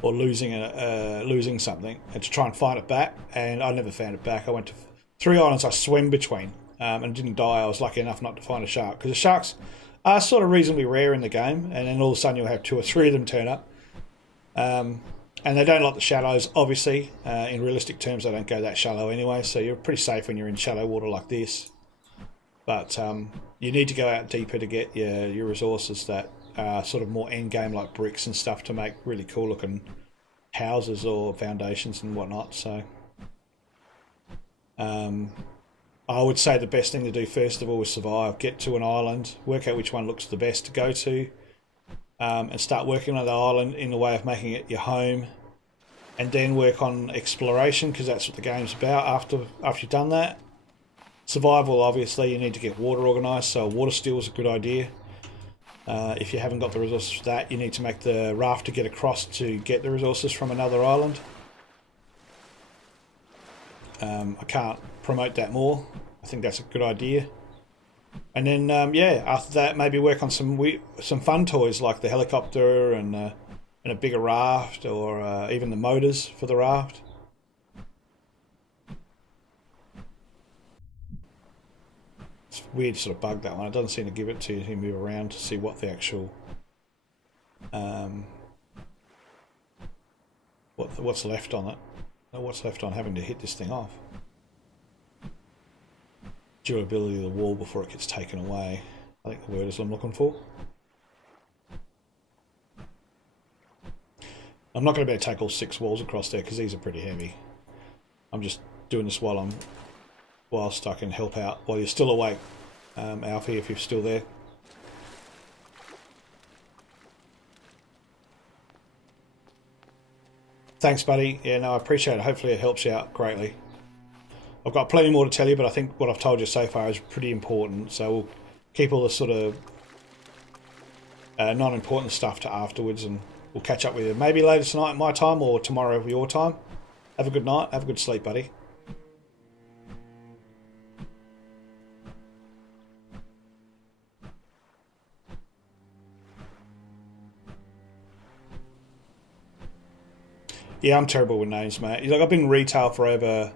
or losing something, and to try and find it back. And I never found it back. I went to 3 islands I swam between and didn't die. I was lucky enough not to find a shark, because the sharks are sort of reasonably rare in the game, and then all of a sudden you'll have 2 or 3 of them turn up. And they don't like the shallows, obviously. In realistic terms, they don't go that shallow anyway, so you're pretty safe when you're in shallow water like this. But you need to go out deeper to get your resources that are sort of more end game, like bricks and stuff, to make really cool looking houses or foundations and whatnot. So I would say the best thing to do first of all is survive. Get to an island, work out which one looks the best to go to, and start working on the island in the way of making it your home, and then work on exploration, because that's what the game's about. After you've done that, survival, obviously you need to get water organised, so water steal is a good idea. If you haven't got the resources for that, you need to make the raft to get across to get the resources from another island. I can't promote that more. I think that's a good idea. And then yeah, after that, maybe work on some fun toys like the helicopter and a bigger raft, or even the motors for the raft. It's weird sort of bug, that one. It doesn't seem to give it to you to move around to see what the actual what's left on it. What's left on having to hit this thing off. Durability of the wall before it gets taken away, I think the word is I'm looking for. I'm not going to be able to take all 6 walls across there because these are pretty heavy. I'm just doing this whilst I can help out while you're still awake, Alfie, if you're still there. Thanks, buddy. Yeah, no, I appreciate it. Hopefully it helps you out greatly. I've got plenty more to tell you, but I think what I've told you so far is pretty important. So we'll keep all the sort of non-important stuff to afterwards, and we'll catch up with you maybe later tonight my time, or tomorrow your time. Have a good night. Have a good sleep, buddy. Yeah, I'm terrible with names, mate. Like, I've been in retail for over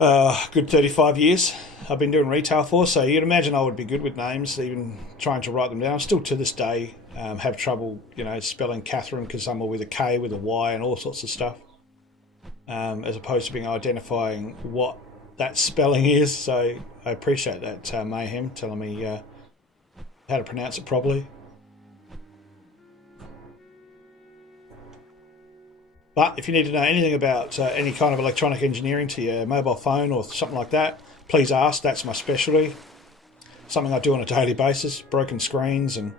good 35 years. I've been doing retail for, so you'd imagine I would be good with names, even trying to write them down. Still to this day have trouble, spelling Catherine, because some are with a K, with a Y, and all sorts of stuff. As opposed to being identifying what that spelling is. So I appreciate that, Mayhem, telling me how to pronounce it properly. But if you need to know anything about any kind of electronic engineering to your mobile phone or something like that, please ask. That's my specialty. Something I do on a daily basis. Broken screens and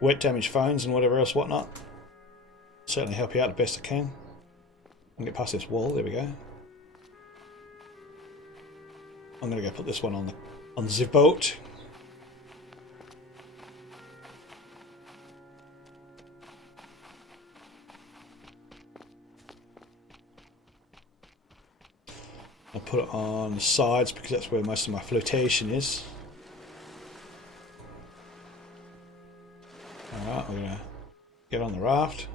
wet damaged phones and whatever else, whatnot. Certainly help you out the best I can. I'm going to get past this wall. There we go. I'm going to go put this one on the boat. I'll put it on the sides because that's where most of my flotation is. Alright, we're going to get on the raft.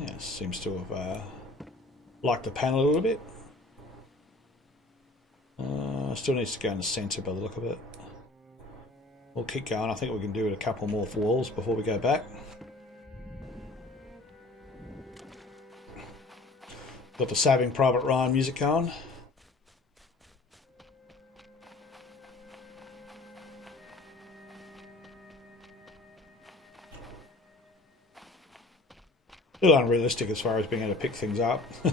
Yeah, seems to have liked the panel a little bit. Still needs to go in the centre by the look of it. We'll keep going. I think we can do it a couple more walls before we go back. Got the Saving Private Ryan music on. A little unrealistic as far as being able to pick things up. I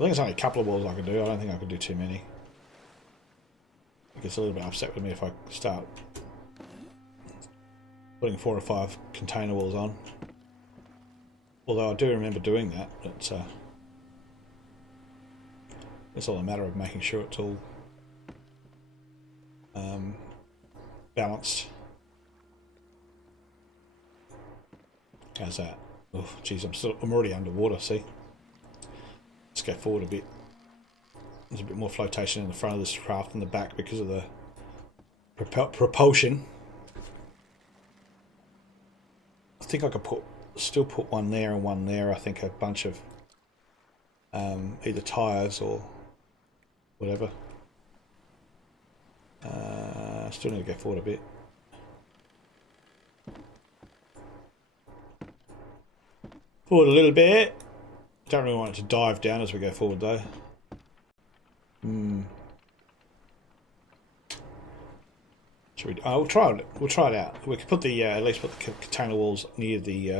think it's only a couple of walls I can do. I don't think I can do too many. It gets a little bit upset with me if I start putting 4 or 5 container walls on. Although I do remember doing that, but it's all a matter of making sure it's all balanced. How's that? Oh, geez, I'm already underwater. See, let's go forward a bit. There's a bit more flotation in the front of this craft than the back because of the propulsion. I think I could still put one there and one there. I think a bunch of either tyres or whatever. Still need to go forward a bit. Forward a little bit. Don't really want it to dive down as we go forward though. Should we? We'll try it. We'll try it out. We could put the at least put the container walls near the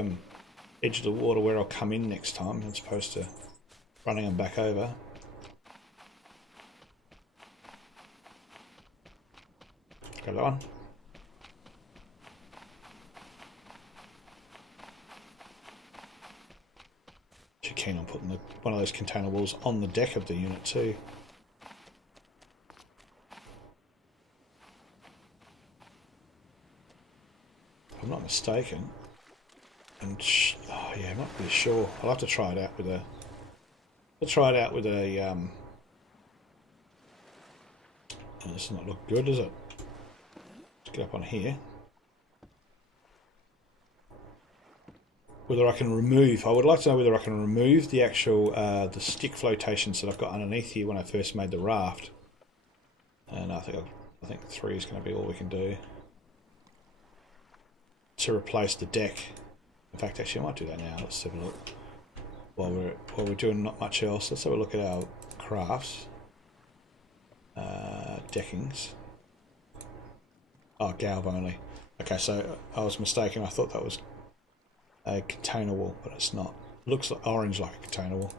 edge of the water where I'll come in next time, as opposed to running them back over. Got that one. Actually keen on putting one of those container walls on the deck of the unit too. If I'm not mistaken, and oh yeah, I'm not really sure. I'll have to try it out with a. I'll try it out with a. Oh, this does not look good, does it? Let's get up on here. Whether I can remove, I would like to know whether I can remove the actual the stick flotations that I've got underneath here when I first made the raft. And I think 3 is going to be all we can do to replace the deck. In fact, actually, I might do that now. Let's have a look. While we're doing not much else, let's have a look at our crafts. Deckings. Oh, galv only. Okay, so I was mistaken. I thought that was a container wall, but it's not. It looks like orange like a container wall.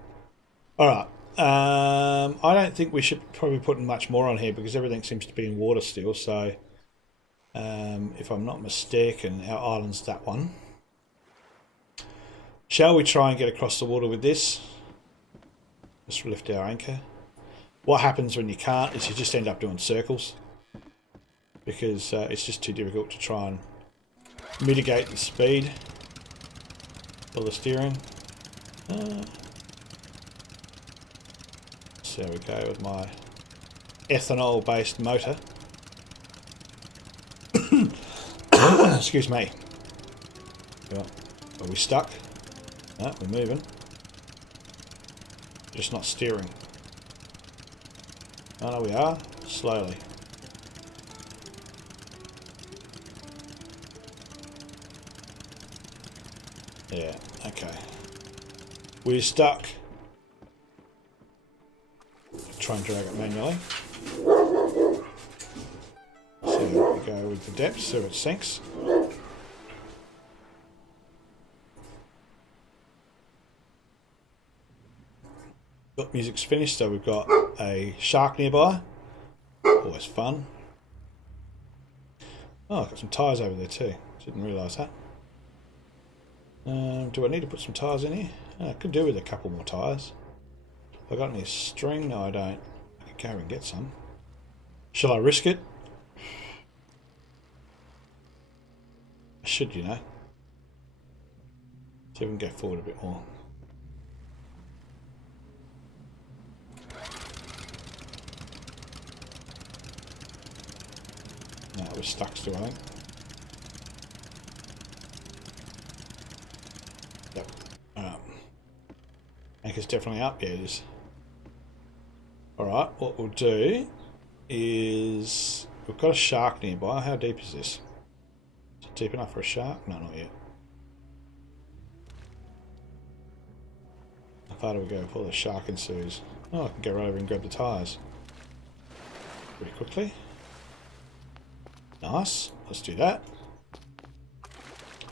Alright. I don't think we should probably put much more on here because everything seems to be in water still, so if I'm not mistaken, our island's that one. Shall we try and get across the water with this? Just lift our anchor. What happens when you can't is you just end up doing circles because it's just too difficult to try and mitigate the speed of the steering. So there we go with my ethanol based motor. Excuse me. Yeah. Are we stuck? No, we're moving. Just not steering. Oh no, we are. Slowly. Yeah, okay. We're stuck. Try and drag it manually. So we go with the depth so it sinks. Got music's finished, so we've got a shark nearby. Always fun. Oh, I've got some tyres over there too. Didn't realise that. Do I need to put some tyres in here? I could do with a couple more tyres. Have I got any string? No, I don't. I could go and get some. Shall I risk it? I should, you know. See if we can go forward a bit more. No, we're stuck still, I think. Yep. Anchor's definitely up. Yeah, it is. Alright, what we'll do is... We've got a shark nearby. How deep is this? Is it deep enough for a shark? No, not yet. How far do we go before the shark ensues? Oh, I can go right over and grab the tyres. Pretty quickly. Nice. Let's do that.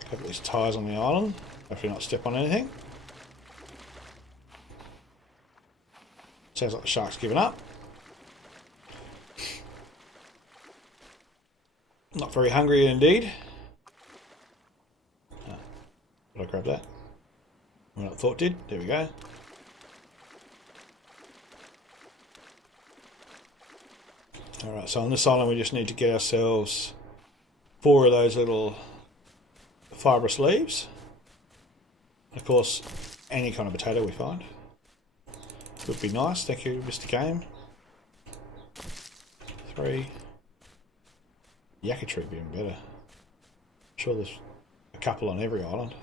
Have these tyres on the island. Hopefully not step on anything. Sounds like the shark's given up. Not very hungry indeed. Oh, did I grab that? Well, I thought did. There we go. Alright, so on this island we just need to get ourselves 4 of those little fibrous leaves. Of course, any kind of potato we find would be nice. Thank you, Mr. Game. 3. Yakka tree would be even better. I'm sure there's a couple on every island.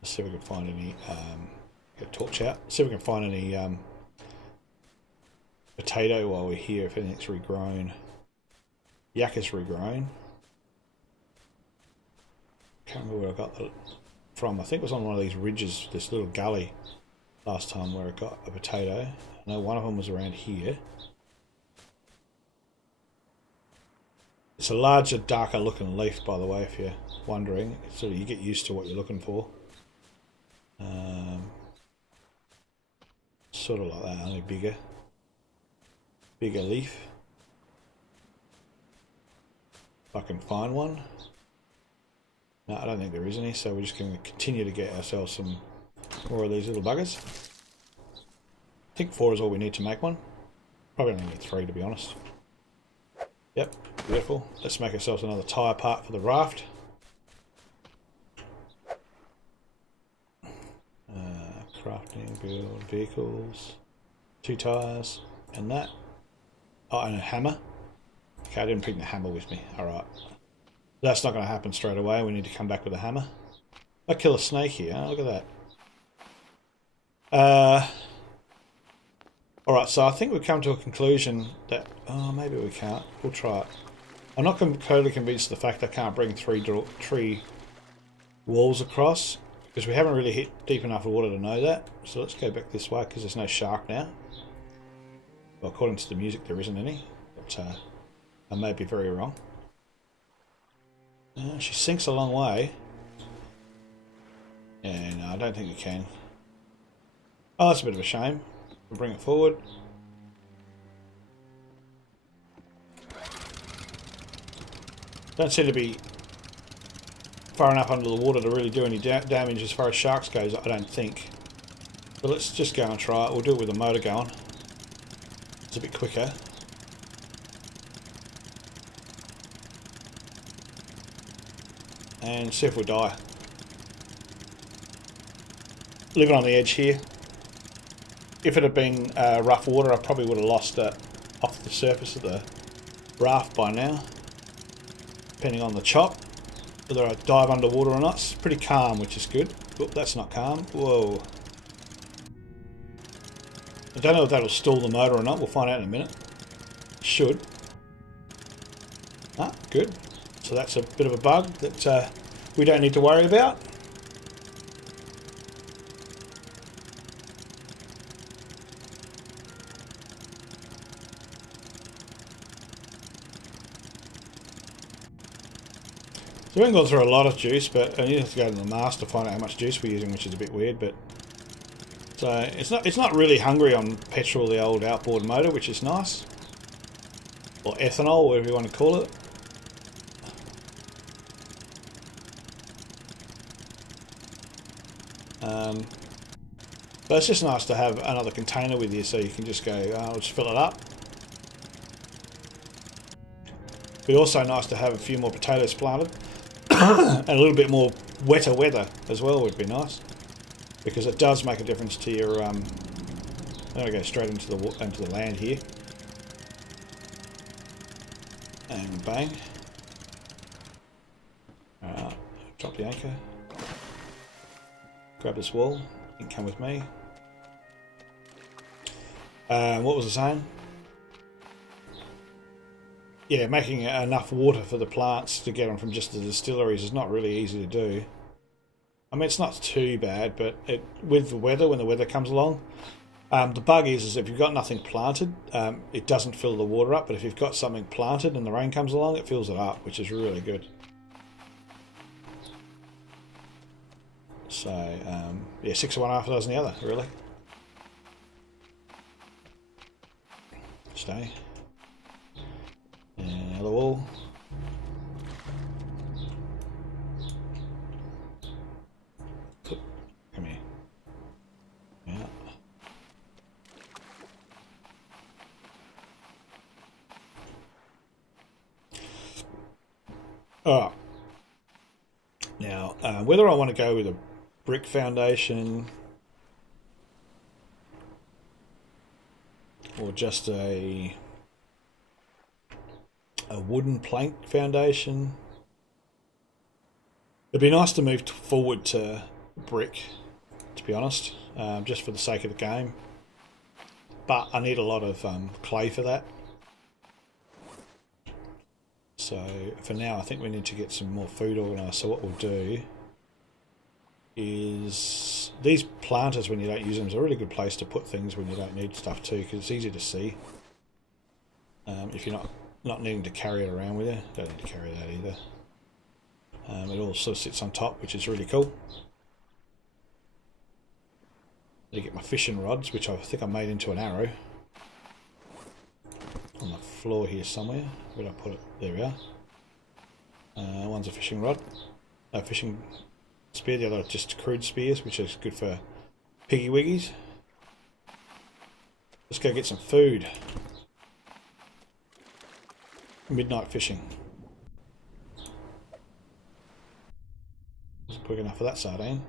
Let's see if we can find any. Get a torch out. See if we can find any potato while we're here. If anything's regrown. Yak is regrown. Can't remember where I got that from. I think it was on one of these ridges, this little gully last time where I got a potato. I know one of them was around here. It's a larger, darker looking leaf, by the way, if you're wondering. So you get used to what you're looking for. Sort of like that, only bigger. Bigger leaf. If I can find one. No, I don't think there is any, so we're just going to continue to get ourselves some more of these little buggers. I think 4 is all we need to make one. Probably only need 3, to be honest. Yep, beautiful. Let's make ourselves another tyre part for the raft. Crafting, build, vehicles, 2 tyres, and that. Oh, and a hammer. Okay, I didn't bring the hammer with me. Alright. That's not going to happen straight away. We need to come back with a hammer. I kill a snake here. Oh, look at that. Alright, so I think we've come to a conclusion that... Oh, maybe we can't. We'll try it. I'm not totally convinced of the fact I can't bring three walls across, because we haven't really hit deep enough water to know that. So let's go back this way, because there's no shark now. Well, according to the music, there isn't any. But I may be very wrong. She sinks a long way. Yeah, no, I don't think we can. Oh, that's a bit of a shame. We'll bring it forward. Don't seem to be far enough under the water to really do any damage as far as sharks goes, I don't think. But let's just go and try it. We'll do it with the motor going. It's a bit quicker. And see if we die. Living on the edge here. If it had been rough water, I probably would have lost it off the surface of the raft by now. Depending on the chop, whether I dive underwater or not. It's pretty calm, which is good. Oop, that's not calm. Whoa. I don't know if that'll stall the motor or not. We'll find out in a minute. Should. Ah, good. So that's a bit of a bug that we don't need to worry about. So we haven't gone through a lot of juice, but I need to go to the mast to find out how much juice we're using, which is a bit weird. But so it's not really hungry on petrol, the old outboard motor, which is nice, or ethanol, whatever you want to call it. But it's just nice to have another container with you, so you can just go, I'll just fill it up. But also nice to have a few more potatoes planted. And a little bit more wetter weather as well would be nice, because it does make a difference to your. I'm gonna go straight into the land here, and bang. Alright, drop the anchor. Grab this wall. You can come with me. What was I saying? Yeah, making enough water for the plants to get them from just the distilleries is not really easy to do. I mean, it's not too bad, but with the weather, when the weather comes along, the bug is if you've got nothing planted, it doesn't fill the water up, but if you've got something planted and the rain comes along, it fills it up, which is really good. So, yeah, 6 of one, half a dozen the other, really. Stay. And another wall. Come here. Yeah. Alright. Now, whether I want to go with a brick foundation or just a wooden plank foundation. It'd be nice to move forward to brick, to be honest, just for the sake of the game. But I need a lot of clay for that. So for now I think we need to get some more food organised. So what we'll do is these planters, when you don't use them, is a really good place to put things when you don't need stuff too, because it's easy to see. If you're not needing to carry it around with you, don't need to carry that either. It all sort of sits on top, which is really cool. I get my fishing rods, which I think I made into an arrow, on the floor here somewhere. Where did I put it? There we are. One's a fishing rod, a fishing spear. The other are just crude spears, which is good for piggy wiggies. Let's go get some food. Midnight fishing. Wasn't quick enough for that sardine.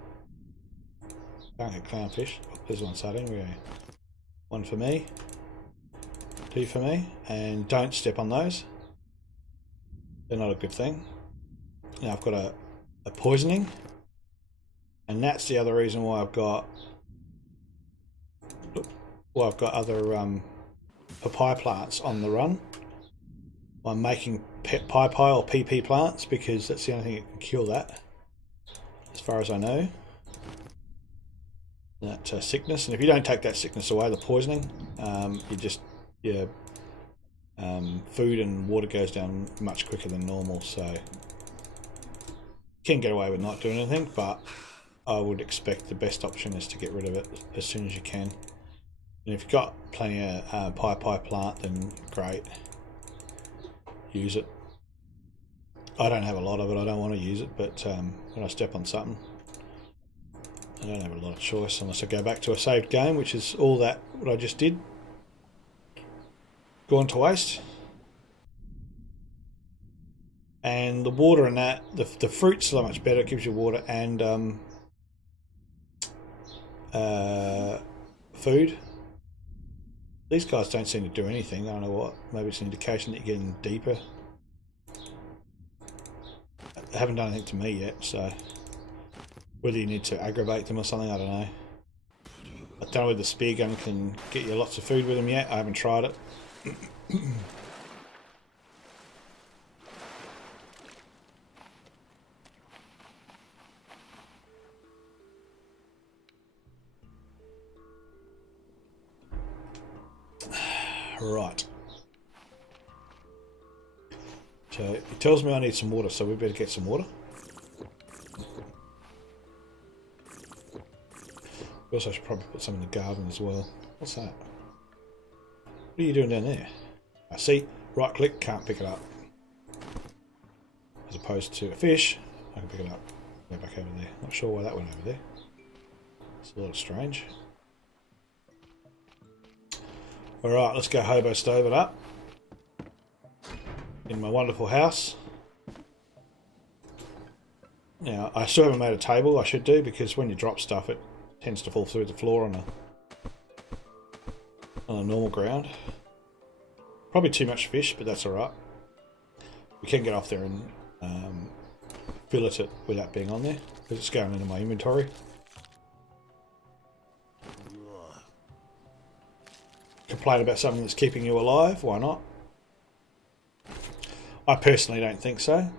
Can't get clownfish. Oh, there's one sardine. Where? One for me. Two for me. And don't step on those. They're not a good thing. Now I've got a poisoning. And that's the other reason why I've got other papaya plants on the run. I'm making pai or PP plants because that's the only thing that can kill that, as far as I know. That sickness, and if you don't take that sickness away, the poisoning, your food and water goes down much quicker than normal. So you can get away with not doing anything, but I would expect the best option is to get rid of it as soon as you can. And if you've got plenty of pai plant, then great. Use it. I don't have a lot of it, I don't want to use it, but when I step on something, I don't have a lot of choice unless I go back to a saved game, which is all that what I just did. Gone to waste. And the water in that, the fruit's so much better, it gives you water and food. These guys don't seem to do anything. I don't know what. Maybe it's an indication that you're getting deeper. They haven't done anything to me yet, so whether you need to aggravate them or something, I don't know. I don't know whether the spear gun can get you lots of food with them yet. I haven't tried it. Right. So it tells me I need some water, so we better get some water. Also, I should probably put some in the garden as well. What's that? What are you doing down there? I see. Right click, can't pick it up. As opposed to a fish, I can pick it up. Go back over there. Not sure why that went over there. It's a little strange. Alright, let's go hobo stove it up. In my wonderful house. Now, I still haven't made a table. I should do, because when you drop stuff, it tends to fall through the floor on a normal ground. Probably too much fish, but that's alright. We can get off there and fillet it without being on there, because it's going into my inventory. Complain about something that's keeping you alive, why not? I personally don't think so.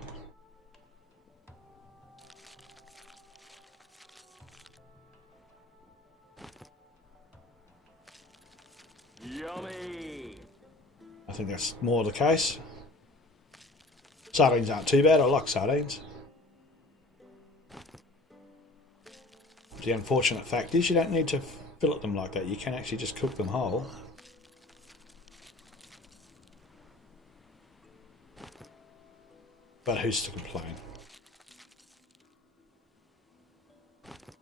Yummy. I think that's more the case. Sardines aren't too bad, I like sardines. The unfortunate fact is you don't need to fillet them like that, you can actually just cook them whole. But who's to complain?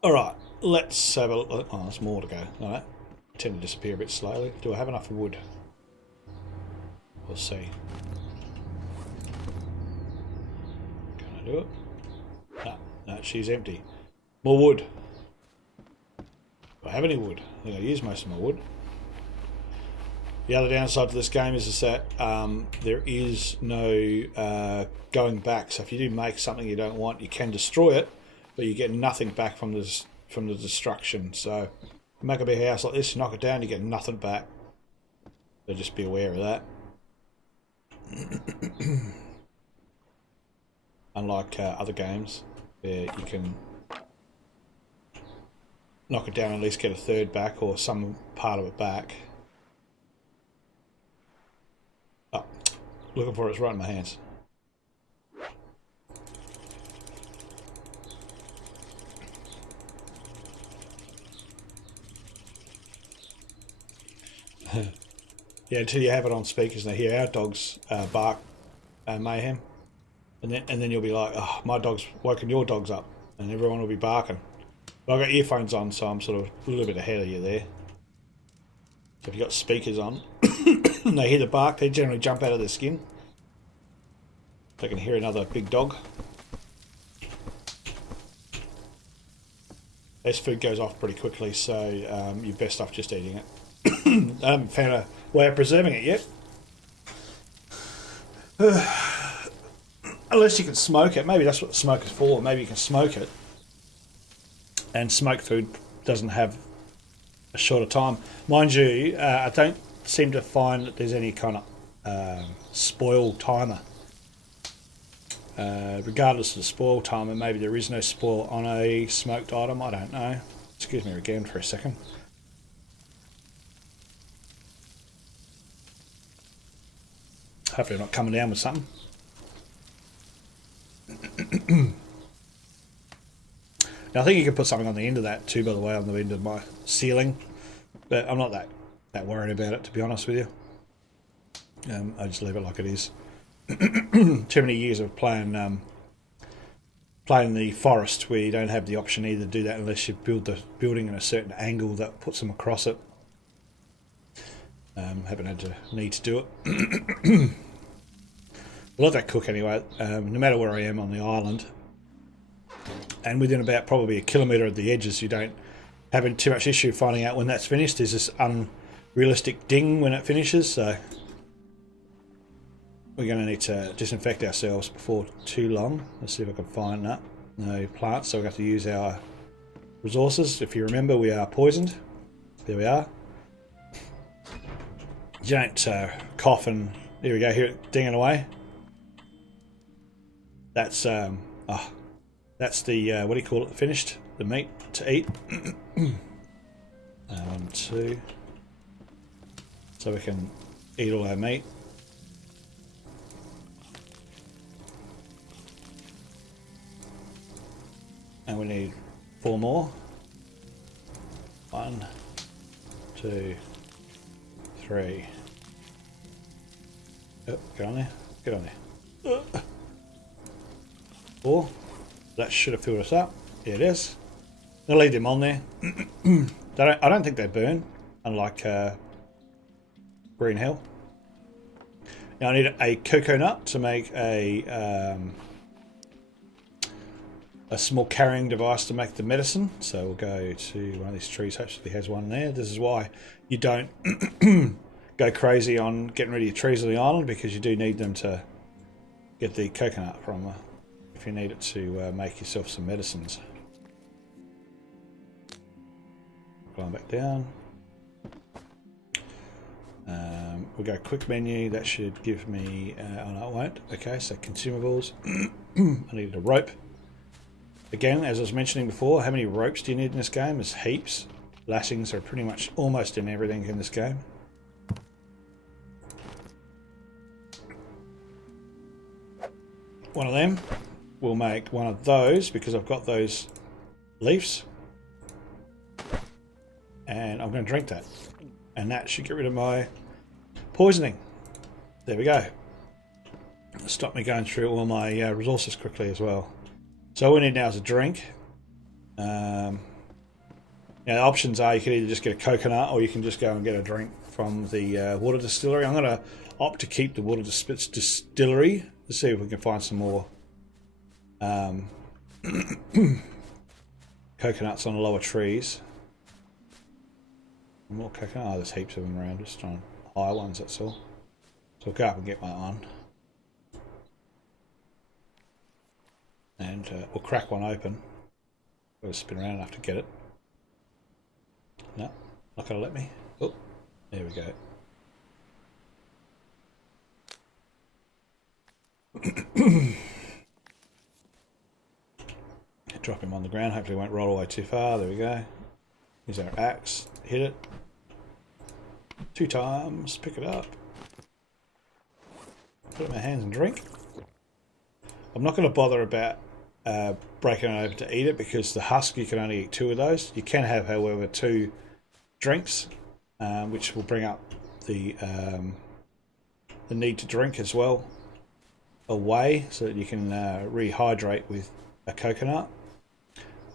Alright, let's have a look. Oh, there's more to go. Alright. Tend to disappear a bit slowly. Do I have enough wood? We'll see. Can I do it? No, she's empty. More wood. Do I have any wood? I think I used most of my wood. The other downside to this game is that there is no going back. So if you do make something you don't want, you can destroy it, but you get nothing back from the destruction. So make a big house like this, knock it down, you get nothing back. So just be aware of that. unlike other games where you can knock it down and at least get a third back or some part of it back. Oh, looking for it's right in my hands. Yeah, until you have it on speakers and they hear our dogs bark mayhem, and then you'll be like, oh, my dog's woken your dogs up, and everyone will be barking. But I've got earphones on, so I'm sort of a little bit ahead of you there. So if you've got speakers on and they hear the bark, they generally jump out of their skin. They can hear another big dog. This food goes off pretty quickly, so you're best off just eating it. I haven't found a way of preserving it yet. Unless you can smoke it. Maybe that's what the smoke is for. Maybe you can smoke it. And smoked food doesn't have a shorter time. Mind you, I don't seem to find that there's any kind of spoil timer. Regardless of the spoil timer, maybe there is no spoil on a smoked item. I don't know. Excuse me again for a second. Hopefully I'm not coming down with something. Now I think you can put something on the end of that too, by the way, on the end of my ceiling. But I'm not that worried about it, to be honest with you. I just leave it like it is. Too many years of playing the forest where you don't have the option either to do that unless you build the building in a certain angle that puts them across it. Haven't had to need to do it. I love that cook anyway, no matter where I am on the island. And within about probably a kilometre of the edges, you don't have too much issue finding out when that's finished. There's this unrealistic ding when it finishes, so we're going to need to disinfect ourselves before too long. Let's see if I can find that. No plants, so we have to use our resources. If you remember, we are poisoned. There we are. You don't cough and there we go, hear it dinging away. That's that's the what do you call it? Finished the meat to eat. 1, 2, so we can eat all our meat. And we need 4 more. 1, 2, 3. Oh, get on there. Get on there. 4. That should have filled us up. Yeah, it is. I'll leave them on there. I don't think they burn, unlike Green Hill. Now I need a coconut to make a small carrying device to make the medicine. So we'll go to one of these trees. Hopefully has one there. This is why you don't go crazy on getting rid of your trees on the island, because you do need them to get the coconut from if you need it to make yourself some medicines. Going back down. We'll go quick menu. That should give me oh no, it won't. Okay, so consumables. I needed a rope. Again, as I was mentioning before, how many ropes do you need in this game? There's heaps. Lashings are pretty much almost in everything in this game. One of them will make one of those because I've got those leaves. And I'm going to drink that. And that should get rid of my poisoning. There we go. Stop me going through all my resources quickly as well. So all we need now is a drink. Now the options are you can either just get a coconut or you can just go and get a drink from the water distillery. I'm going to opt to keep the water distillery to see if we can find some more coconuts on the lower trees. More coconut. Oh, there's heaps of them around. Just trying higher ones, that's all. So I'll go up and get my on. And we'll crack one open. Got to spin around enough to get it. No, not going to let me. Oh, there we go. Drop him on the ground. Hopefully he won't roll away too far. There we go. Here's our axe. Hit it. 2 times. Pick it up. Put it in my hands and drink. I'm not going to bother about breaking it open to eat it because the husk, you can only eat 2 of those. You can have, however, 2 drinks, which will bring up the need to drink as well away, so that you can rehydrate with a coconut.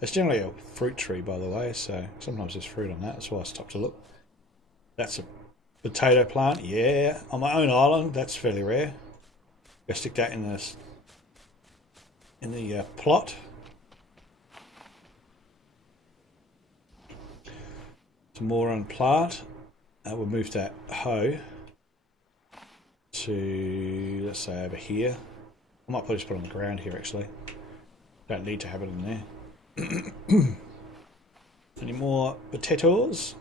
It's generally a fruit tree, by the way, so sometimes there's fruit on that. That's why I stopped to look. That's a potato plant. Yeah, on my own island. That's fairly rare. Go stick that in the plot. Some more on plant. We'll move that hoe to, let's say, over here. I might probably just put it on the ground here, actually. Don't need to have it in there. Any more potatoes?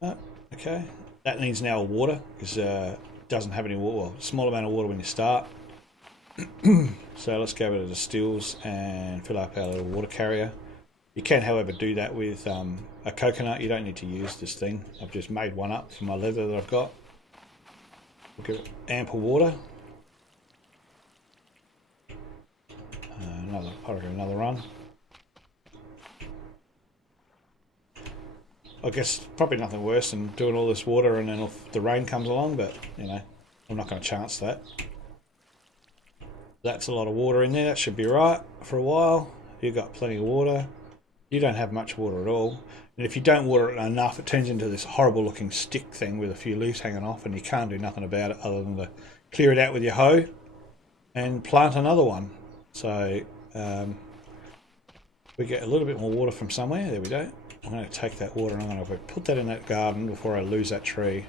Oh, okay. That needs now water, because it doesn't have any water. Well, small amount of water when you start. So let's go over to the stills and fill up our little water carrier. You can, however, do that with a coconut. You don't need to use this thing. I've just made one up for my leather that I've got. We'll give it ample water. Another run. I guess probably nothing worse than doing all this water and then if the rain comes along, but you know, I'm not going to chance that. That's a lot of water in there. That should be right for a while. You've got plenty of water. You don't have much water at all. And if you don't water it enough, it turns into this horrible looking stick thing with a few leaves hanging off, and you can't do nothing about it other than to clear it out with your hoe and plant another one. So we get a little bit more water from somewhere. There we go. I'm going to take that water and I'm going to put that in that garden before I lose that tree.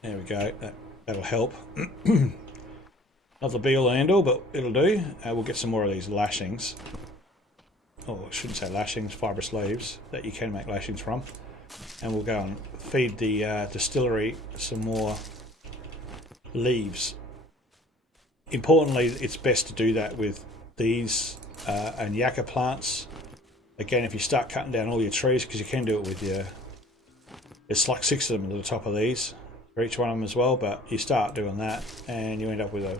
There we go. That'll help. Not the be all and end all, but it'll do. We'll get some more of these lashings. Oh, I shouldn't say lashings, fibrous leaves that you can make lashings from. And we'll go and feed the distillery some more leaves. Importantly, it's best to do that with these and yucca plants. Again, if you start cutting down all your trees, because you can do it with your... It's like 6 of them at the top of these, for each one of them as well, but you start doing that and you end up with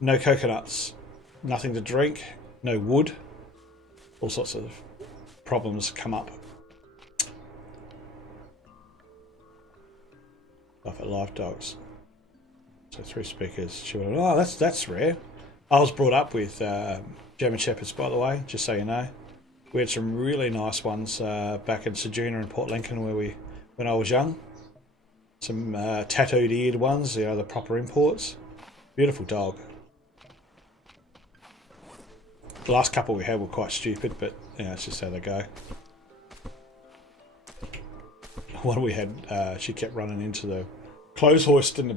no coconuts, nothing to drink, no wood. All sorts of problems come up. Stuff at live dogs. So 3 speakers. Oh, that's rare. I was brought up with German Shepherds, by the way, just so you know. We had some really nice ones back in Sejuna and Port Lincoln when I was young. Some tattooed eared ones, you know, the proper imports. Beautiful dog. The last couple we had were quite stupid, but you know, it's just how they go. One we had, she kept running into the clothes hoist in the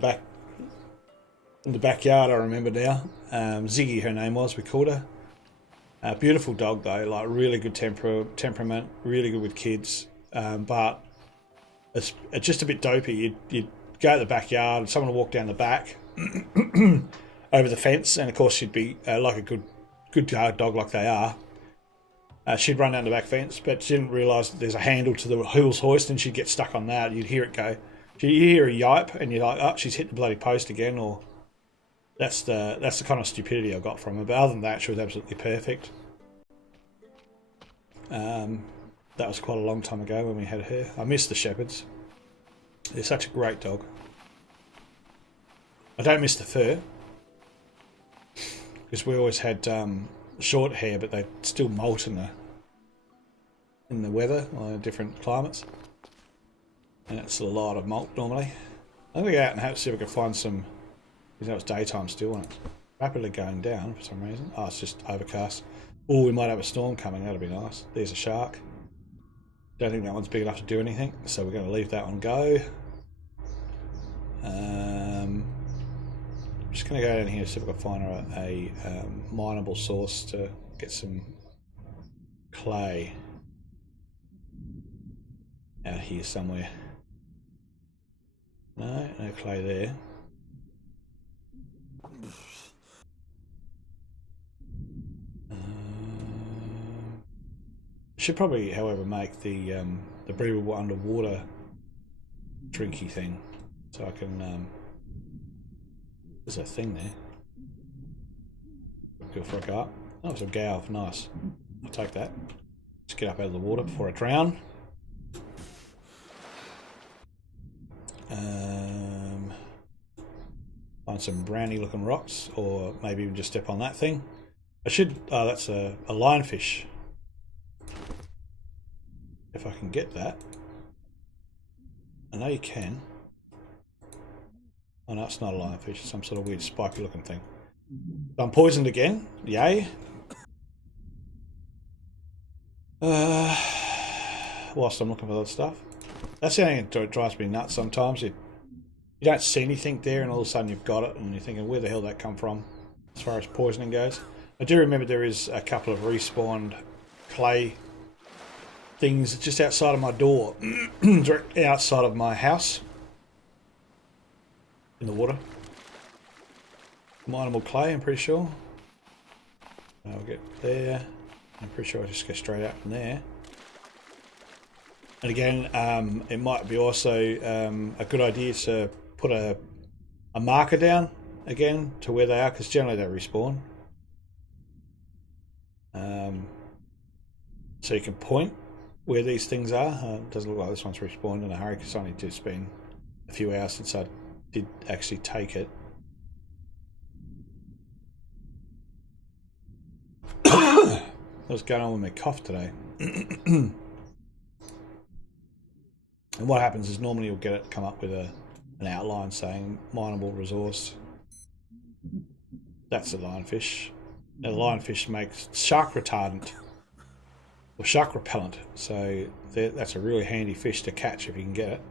backyard. I remember now. Ziggy, her name was. We called her. Beautiful dog though, like really good temperament, really good with kids. But it's just a bit dopey. You'd go to the backyard, someone would walk down the back over the fence, and of course she'd be like a good dog like they are. She'd run down the back fence, but she didn't realise that there's a handle to the wheels hoist, and she'd get stuck on that. You'd hear it go. You hear a yipe, and you're like, "Oh, she's hit the bloody post again." Or that's the kind of stupidity I got from her. But other than that, she was absolutely perfect. That was quite a long time ago when we had her. I miss the Shepherds. They're such a great dog. I don't miss the fur, because we always had short hair, but they still molt in the weather or different climates, and it's a lot of molt normally. I'm going to go out and have to see if we can find some. You know, it's daytime still, and it's rapidly going down for some reason. Oh, it's just overcast. Oh, we might have a storm coming. That'll be nice. There's a shark. Don't think that one's big enough to do anything, so we're going to leave that one go. Just going to go down here and see if I can find a mineable source to get some clay out here somewhere. No clay there. Should probably, however, make the breathable underwater drinky thing, so I can. There's a thing there. Go for a go up. Oh, it's a galv. Nice. I'll take that. Just get up out of the water before I drown. Find some brownie looking rocks, or maybe even just step on that thing. I should. Oh, that's a lionfish. If I can get that. I know you can. Oh no, it's not a lionfish, it's some sort of weird spiky looking thing. So I'm poisoned again. Yay. Whilst I'm looking for that stuff. That's the thing that drives me nuts sometimes. You don't see anything there and all of a sudden you've got it and you're thinking, where the hell did that come from as far as poisoning goes. I do remember there is a couple of respawned clay things just outside of my door, outside of my house, in the water. Mineable clay, I'm pretty sure. I'll get there. I'm pretty sure I'll just go straight out from there. And again, it might be also a good idea to put a marker down again to where they are, because generally they respawn. So you can point where these things are. It doesn't look like this one's respawned in a hurry, because it's only just been a few hours since I did actually take it. What's going on with my cough today? And what happens is normally you'll get it come up with an outline saying mineable resource. That's a lionfish. Now the lionfish makes shark retardant or shark repellent, so that's a really handy fish to catch if you can get it.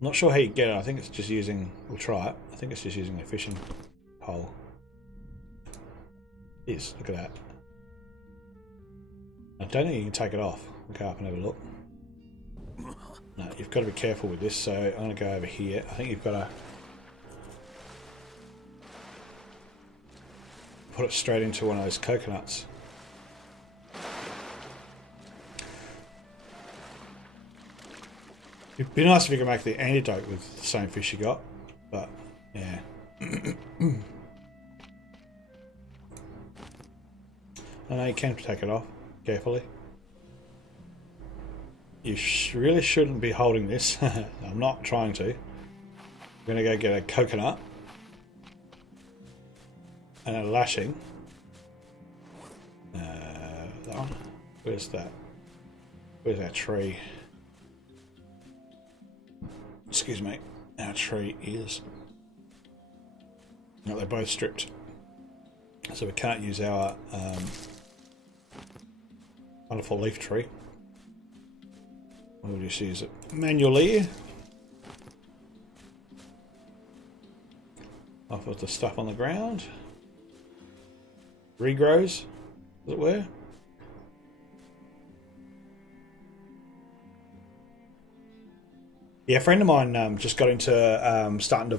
I'm not sure how you get it. I think it's just using. We'll try it. I think it's just using a fishing pole. Yes, look at that. I don't think you can take it off. We'll go up and have a look. No, you've got to be careful with this, so I'm going to go over here. I think you've got to put it straight into one of those coconuts. It'd be nice if you could make the antidote with the same fish you got, but yeah. I know you can take it off carefully. You really shouldn't be holding this. I'm not trying to. I'm going to go get a coconut and a lashing. That one. Where's that? Where's our tree? Excuse me. Our tree is. No, they're both stripped, so we can't use our wonderful leaf tree. We'll just use it manually. Off with the stuff on the ground. Regrows, as it were. Yeah, a friend of mine just got into starting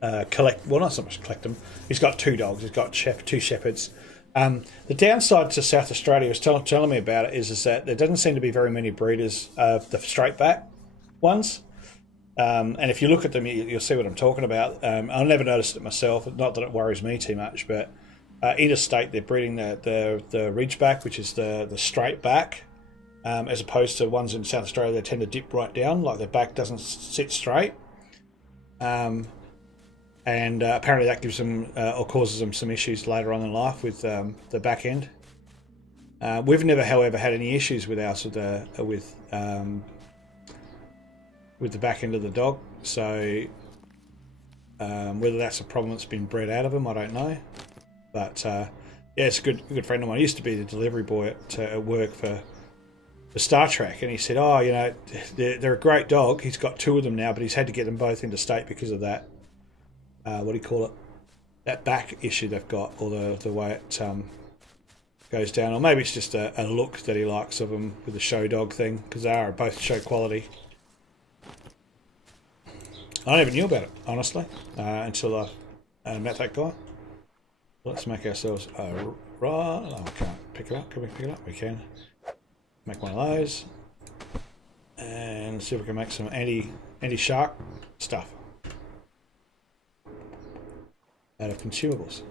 to collect, well, not so much collect them. He's got 2 dogs. He's got two shepherds. The downside to South Australia, was telling me about it, is that there doesn't seem to be very many breeders of the straight back ones. And if you look at them, you'll see what I'm talking about. I've never noticed it myself. Not that it worries me too much, but interstate, they're breeding the ridgeback, which is the straight back, as opposed to ones in South Australia. They tend to dip right down, like their back doesn't sit straight. And apparently that gives them or causes them some issues later on in life with the back end. We've never, however, had any issues with ours with the back end of the dog. So whether that's a problem that's been bred out of them, I don't know. But yeah, it's a good friend of mine. He used to be the delivery boy at work for Star Trek, and he said, "Oh, you know, they're a great dog. He's got 2 of them now, but he's had to get them both interstate because of that." What do you call it? That back issue they've got, or the way it goes down, or maybe it's just a look that he likes of them with the show dog thing, because they are both show quality. I never knew about it, honestly, until I met that guy. Let's make ourselves right. Oh, I can't. pick it up? Can we pick it up? We can. Make one of those. And see if we can make some anti-shark stuff out of consumables.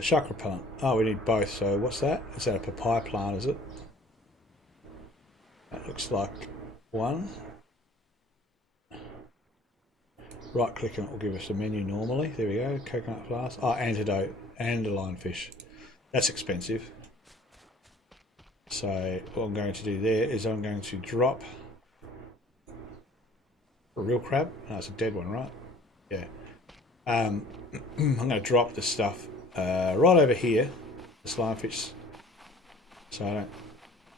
Shark repellent. Oh, we need both. So what's that? Is that a papaya plant, is it? That looks like one. Right click on it will give us a menu normally. There we go. Coconut flask. Oh, antidote. Dandelion fish. That's expensive. So what I'm going to do there is I'm going to drop a real crab. No, it's a dead one, right? Yeah. I'm going to drop this stuff right over here, this lionfish. So I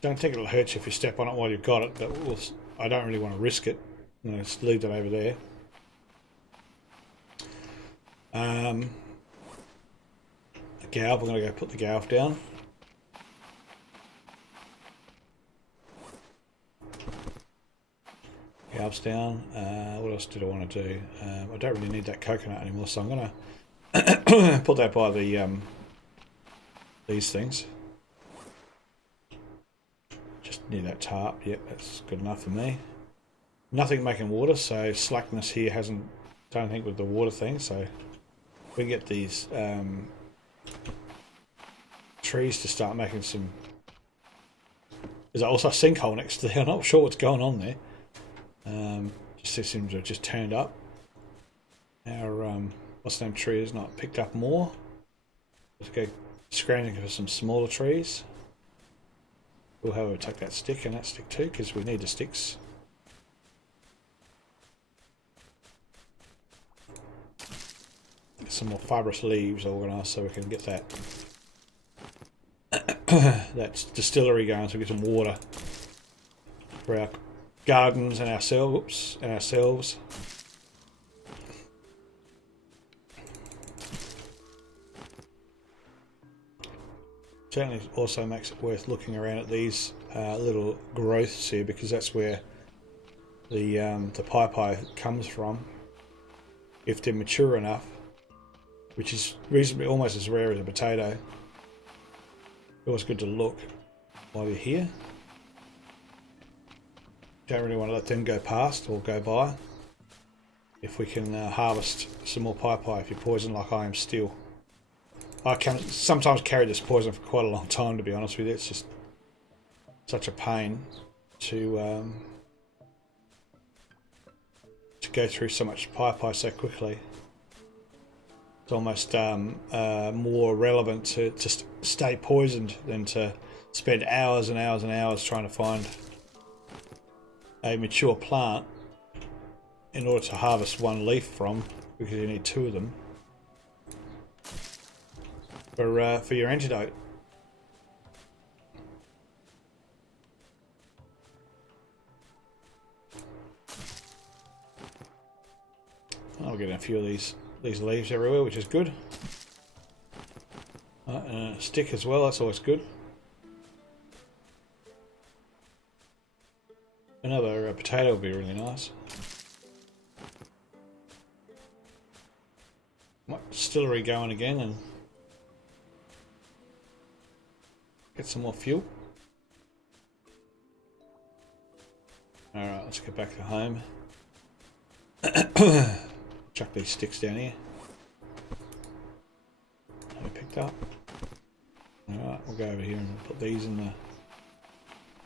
don't think it'll hurt you if you step on it while you've got it, but I don't really want to risk it. I'm going to just leave that over there. The galv, I'm going to go put the galv down. Galv's down. What else did I want to do? I don't really need that coconut anymore, so I'm going to put that by the these things. Just near that tarp. Yep, that's good enough for me. Nothing making water, so slackness here hasn't done anything with the water thing. So we get these trees to start making some. There's also a sinkhole next to there. I'm not sure what's going on there. Systems are just turned up. Our what's the name tree is not picked up more. Let's go scrounging for some smaller trees. We'll have to take that stick and that stick too, because we need the sticks. Get some more fibrous leaves organised so we can get that that distillery going, so we get some water for our gardens and ourselves. Certainly also makes it worth looking around at these little growths here, because that's where the pai comes from. If they're mature enough, which is reasonably almost as rare as a potato. Always good to look while you're here. Don't really want to let them go past or go by. If we can harvest some more pai if you're poisoned like I am still. I can sometimes carry this poison for quite a long time, to be honest with you. It's just such a pain to go through so much pai so quickly. It's almost more relevant to stay poisoned than to spend hours and hours and hours trying to find a mature plant in order to harvest one leaf from, because you need two of them for your antidote. I'll get a few of these leaves everywhere, which is good. And a stick as well, that's always good. Another potato would be really nice. Distillery going again and get some more fuel. Alright, let's get back to home. Chuck these sticks down here. Have we picked up? Alright, we'll go over here and put these in the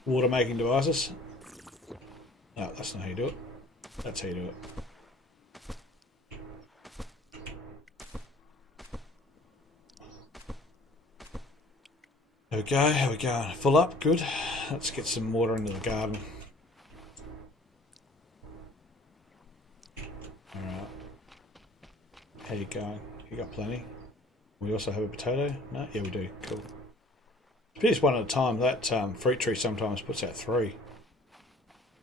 water making devices. No, that's not how you do it. That's how you do it. There we go, how we going? Full up, good. Let's get some water into the garden. Alright. How you going? You got plenty? We also have a potato? No? Yeah, we do. Cool. Just one at a time. That fruit tree sometimes puts out 3.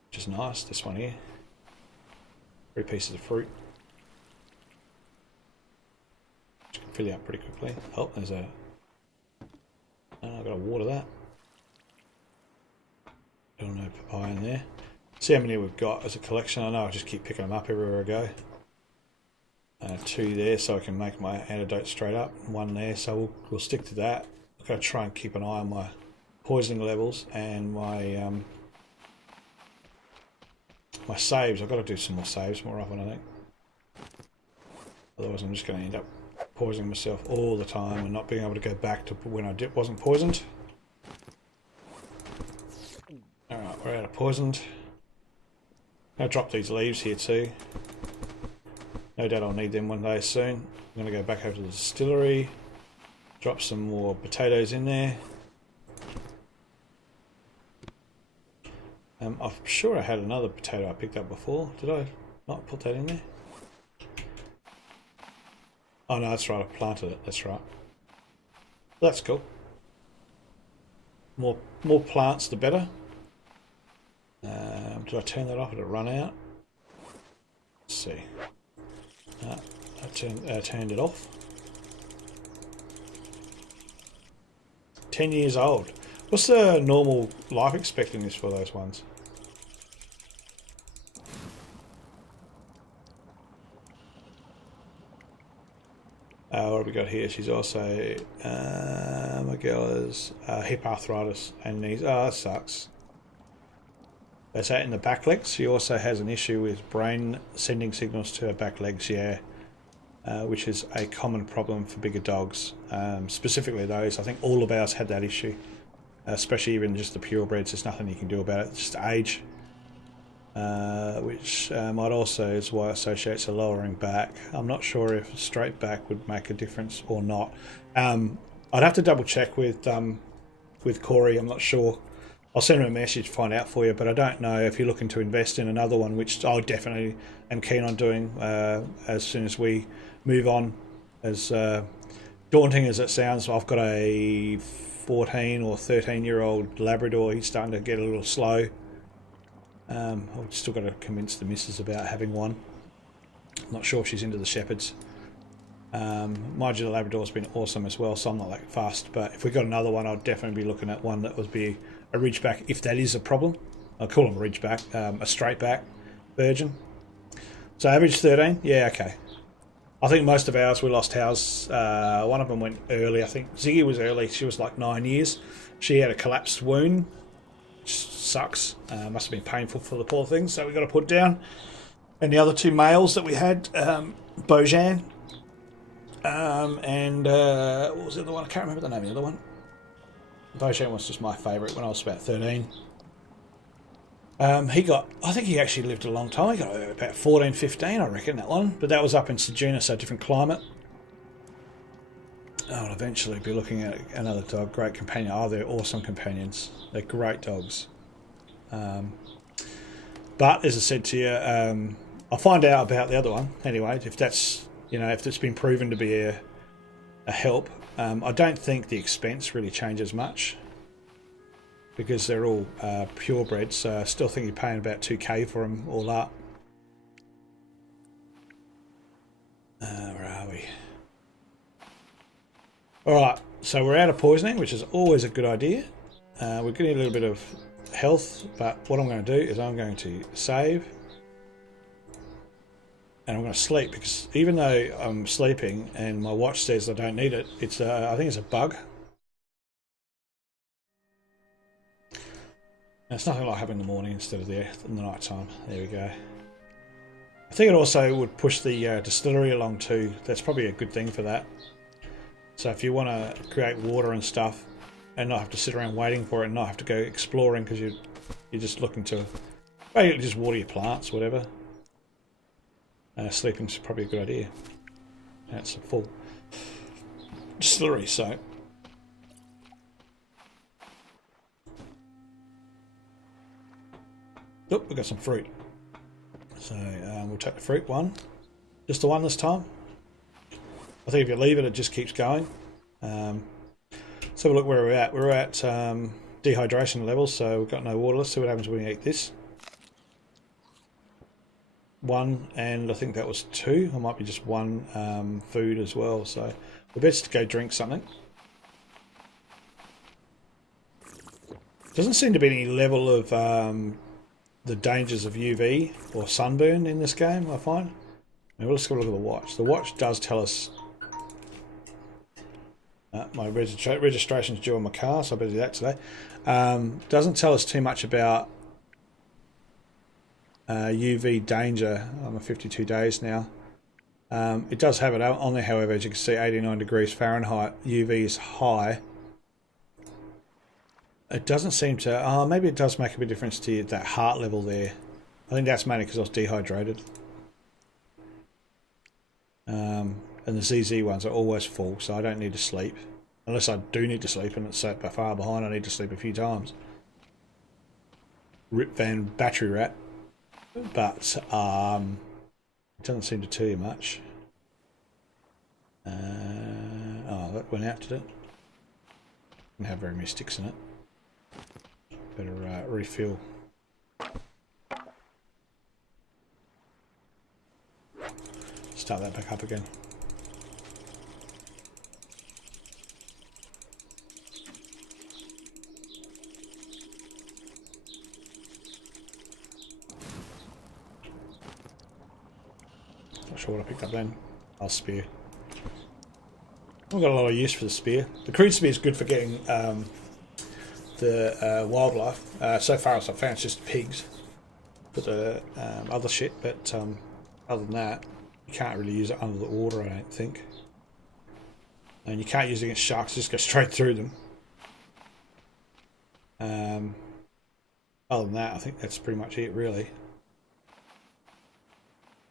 Which is nice, this one here. 3 pieces of fruit. Which can fill you up pretty quickly. Oh, there's a... Oh, I've got to water that. Don't know papaya in there. See how many we've got as a collection. I know I just keep picking them up everywhere I go. 2 there so I can make my antidote straight up. 1 there, so we'll stick to that. I've got to try and keep an eye on my poisoning levels and my my saves. I've got to do some more saves more often, I think. Otherwise I'm just going to end up poisoning myself all the time and not being able to go back to when I wasn't poisoned. Alright, we're out of poisoned. I'll drop these leaves here too. No doubt I'll need them one day soon. I'm going to go back over to the distillery, drop some more potatoes in there. I'm sure I had another potato I picked up before. Did I not put that in there? Oh no, that's right, I planted it, that's right. That's cool. More plants the better. Did I turn that off? Did it run out? Let's see. I turned it off. 10 years old. What's the normal life expectancy for those ones? What have we got here? She's also, my girl is hip arthritis and knees. Oh, that sucks. That's that in the back legs. She also has an issue with brain sending signals to her back legs, yeah, which is a common problem for bigger dogs. Specifically those, I think all of ours had that issue, especially even just the purebreds. There's nothing you can do about it, it's just age, which might also is why it associates a lowering back. I'm not sure if a straight back would make a difference or not. I'd have to double check with Corey, I'm not sure. I'll send him a message to find out for you, but I don't know if you're looking to invest in another one, which I definitely am keen on doing as soon as we move on. As daunting as it sounds, I've got a 14 or 13-year-old Labrador. He's starting to get a little slow. I've still got to convince the missus about having one. I'm not sure if she's into the Shepherds. Mind you, the Labrador's been awesome as well, so I'm not that fast, but if we got another one, I'd definitely be looking at one that would be a ridgeback, if that is a problem. I'll call them a ridgeback, a straight back virgin. So average 13, yeah, okay. I think most of ours, we lost ours. One of them went early, I think. Ziggy was early, she was like 9 years. She had a collapsed wound, which sucks. Must have been painful for the poor thing, so we got to put down. And the other 2 males that we had, Bojan, and what was the other one? I can't remember the name of the other one. Bojan was just my favourite when I was about 13. I think he actually lived a long time. He got about 14, 15, I reckon, that one. But that was up in Sejuna, so different climate. I'll eventually be looking at another dog, great companion. Oh, they're awesome companions. They're great dogs. But as I said to you, I'll find out about the other one anyway, if that's, you know, if it's been proven to be a help. I don't think the expense really changes much because they're all purebreds, so I still think you're paying about 2k for them all up. Where are we? Alright, so we're out of poisoning, which is always a good idea. We're getting a little bit of health, but what I'm going to do is I'm going to save. And I'm going to sleep, because even though I'm sleeping and my watch says I don't need it, it's I think it's a bug. And it's nothing like having the morning instead of in the night time. There we go. I think it also would push the distillery along too. That's probably a good thing for that. So if you want to create water and stuff and not have to sit around waiting for it and not have to go exploring because you're just looking to basically just water your plants, whatever. Sleeping's probably a good idea. That's a full distillery, so. Oh, we've got some fruit. So we'll take the fruit one. Just the one this time. I think if you leave it, it just keeps going. Let's have a look where we're at. We're at dehydration levels, so we've got no water. Let's see what happens when we eat this. 1, and I think that was 2. Or might be just 1 food as well. So we're best to go drink something. Doesn't seem to be any level of the dangers of UV or sunburn in this game, I find. Now let's go look at the watch. The watch does tell us my registration's due on my car, so I better do that today. Doesn't tell us too much about UV danger. I'm at 52 days now. It does have it on there, however, as you can see, 89 degrees Fahrenheit. UV is high. It doesn't seem to... Oh, maybe it does make a bit of difference to that heart level there. I think that's mainly because I was dehydrated. And the ZZ ones are always full, so I don't need to sleep. Unless I do need to sleep and it's so far behind I need to sleep a few times. Rip Van battery rat. But it doesn't seem to tell you much. Oh, that went out, did it? Didn't have very many sticks in it. Better refill. Start that back up again. Not sure what I picked up then. I'll spear. I've got a lot of use for the spear. The crude spear is good for getting the wildlife. So far as I've found, it's just pigs for the other shit, but other than that, you can't really use it under the water, I don't think. And you can't use it against sharks, just go straight through them. Other than that, I think that's pretty much it, really.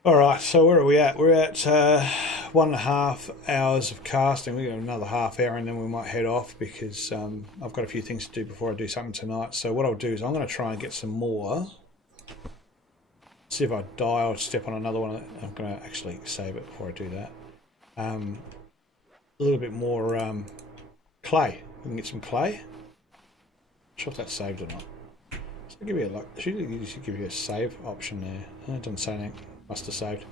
Alright, so where are we at? We're at 1.5 hours of casting. We've got another half hour and then we might head off because I've got a few things to do before I do something tonight. So what I'll do is I'm going to try and get some more. See if I die, I'll step on another one. I'm going to actually save it before I do that. A little bit more clay. We can get some clay. Not sure if that's saved or not. So give you should give you a save option there. Oh, it doesn't say anything. Must have saved.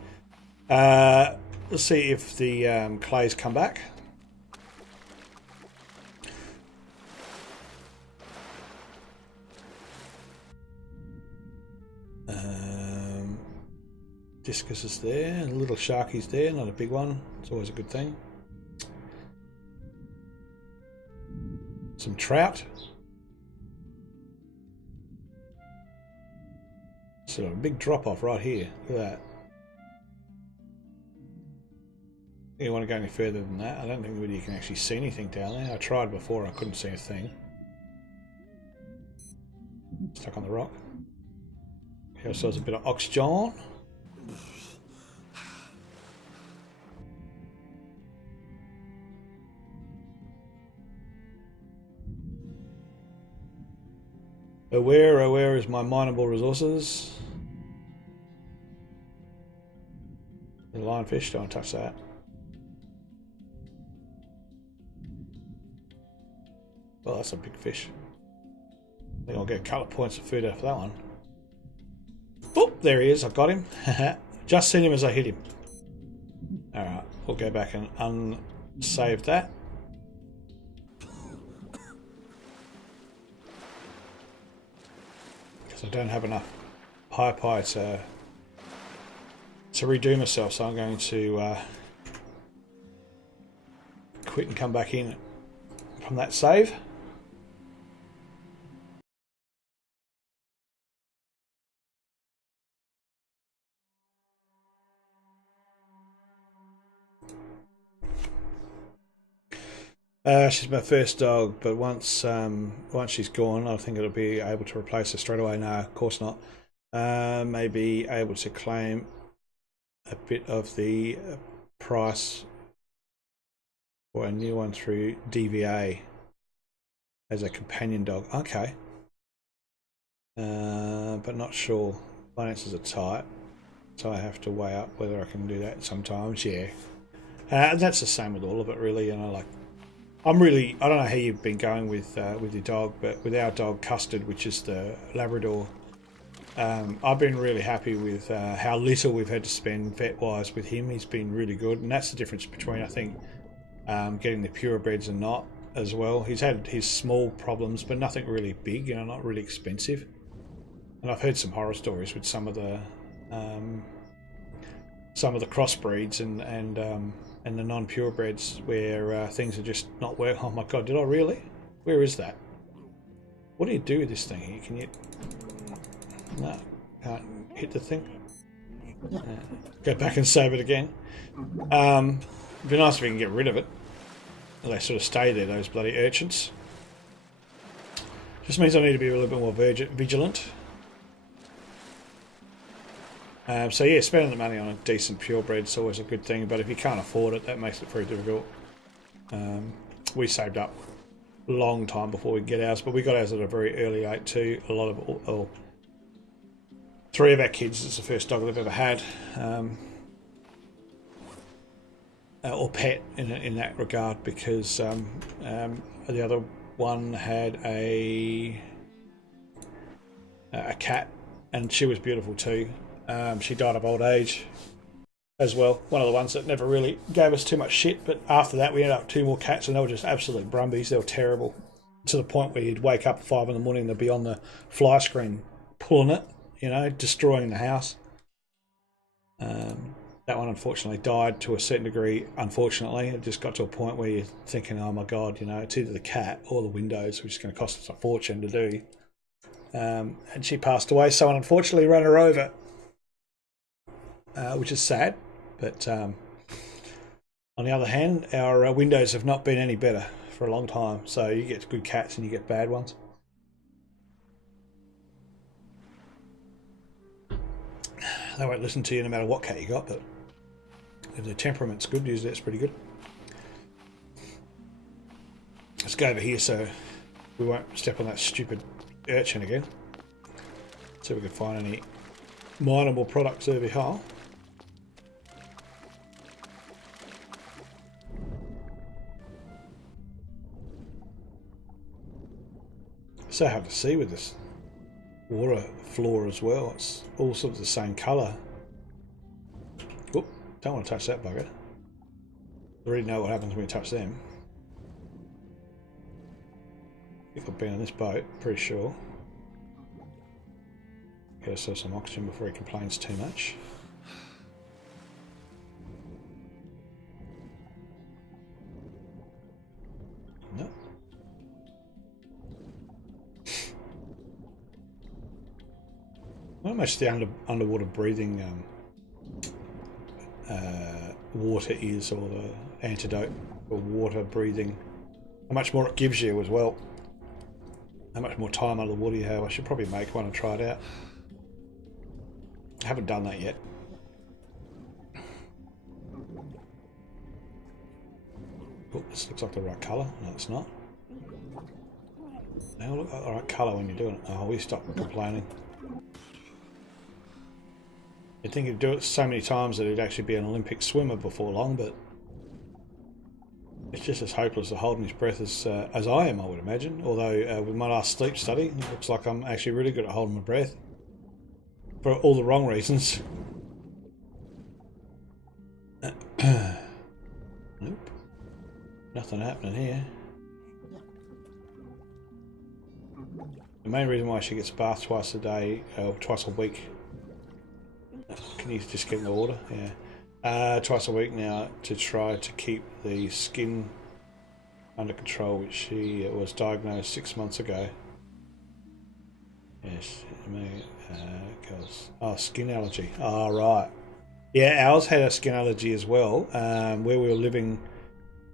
Let's see if the clays come back. Discus is there, a little sharky's there, not a big one. It's always a good thing. Some trout. So a big drop off right here. Look at that. You want to go any further than that? I don't think really you can actually see anything down there. I tried before, I couldn't see a thing. Stuck on the rock. Give ourselves a bit of oxygen. Where is my mineable resources? The lionfish, don't touch that. Well, that's a big fish. I think I'll get a couple of points of food out of that one. Oh, there he is. I got him. Just seen him as I hit him. Alright, we'll go back and unsave that. Because I don't have enough pie to redo myself, so I'm going to quit and come back in from that save. She's my first dog, but once she's gone, I think it'll be able to replace her straight away. No, of course not. Maybe able to claim a bit of the price for a new one through DVA as a companion dog. Okay, but not sure. Finances are tight, so I have to weigh up whether I can do that sometimes. Yeah, and that's the same with all of it, really. You know, like. I don't know how you've been going with your dog, but with our dog Custard, which is the Labrador, I've been really happy with how little we've had to spend vet-wise with him. He's been really good, and that's the difference between, I think, getting the purebreds and not as well. He's had his small problems, but nothing really big, you know, not really expensive. And I've heard some horror stories with some of the some of the crossbreeds and the non-purebreds where things are just not working. Oh my god, did I really? Where is that? What do you do with this thing here? Can you... No, can't hit the thing. Go back and save it again. It'd be nice if we can get rid of it. They sort of stay there, those bloody urchins. Just means I need to be a little bit more vigilant. So yeah, spending the money on a decent purebred is always a good thing, but if you can't afford it, that makes it very difficult. We saved up a long time before we get ours, but we got ours at a very early age too. A lot of, 3 of our kids, it's the first dog they've ever had, or pet in that regard, because the other one had a cat, and she was beautiful too. She died of old age as well. One of the ones that never really gave us too much shit, but after that we ended up with 2 more cats, and they were just absolute brumbies. They were terrible, to the point where you'd wake up at 5 in the morning and they'd be on the fly screen pulling it, you know, destroying the house. That one unfortunately died to a certain degree. Unfortunately, it just got to a point where you're thinking, oh my god, you know, it's either the cat or the windows, which is going to cost us a fortune to do. And she passed away. Someone unfortunately ran her over, which is sad. But on the other hand, our windows have not been any better for a long time. So you get good cats and you get bad ones. They won't listen to you no matter what cat you got, but if their temperament's good, usually it's pretty good. Let's go over here so we won't step on that stupid urchin again. See if we can find any mineable products over here. So hard to see with this water floor as well. It's all sort of the same colour. Oop, don't want to touch that bugger. I already know what happens when you touch them. I think I've been on this boat, pretty sure. Get ourselves some oxygen before he complains too much. No. Not much the underwater breathing water is, or the antidote for water breathing. How much more it gives you as well. How much more time under the water you have. I should probably make one and try it out. I haven't done that yet. Oh, this looks like the right colour. No, it's not. Now look like the right colour when you're doing it. Oh, we stop complaining. You'd think he'd do it so many times that he'd actually be an Olympic swimmer before long, but it's just as hopeless to holding his breath as I am, I would imagine. Although with my last sleep study, it looks like I'm actually really good at holding my breath for all the wrong reasons. Nope, nothing happening here. The main reason why she gets bathed twice a day, or twice a week. Can you just get in the water? Yeah. Twice a week now to try to keep the skin under control, which she was diagnosed 6 months ago. Yes. Oh, skin allergy. Oh, right. Yeah, ours had a skin allergy as well, where we were living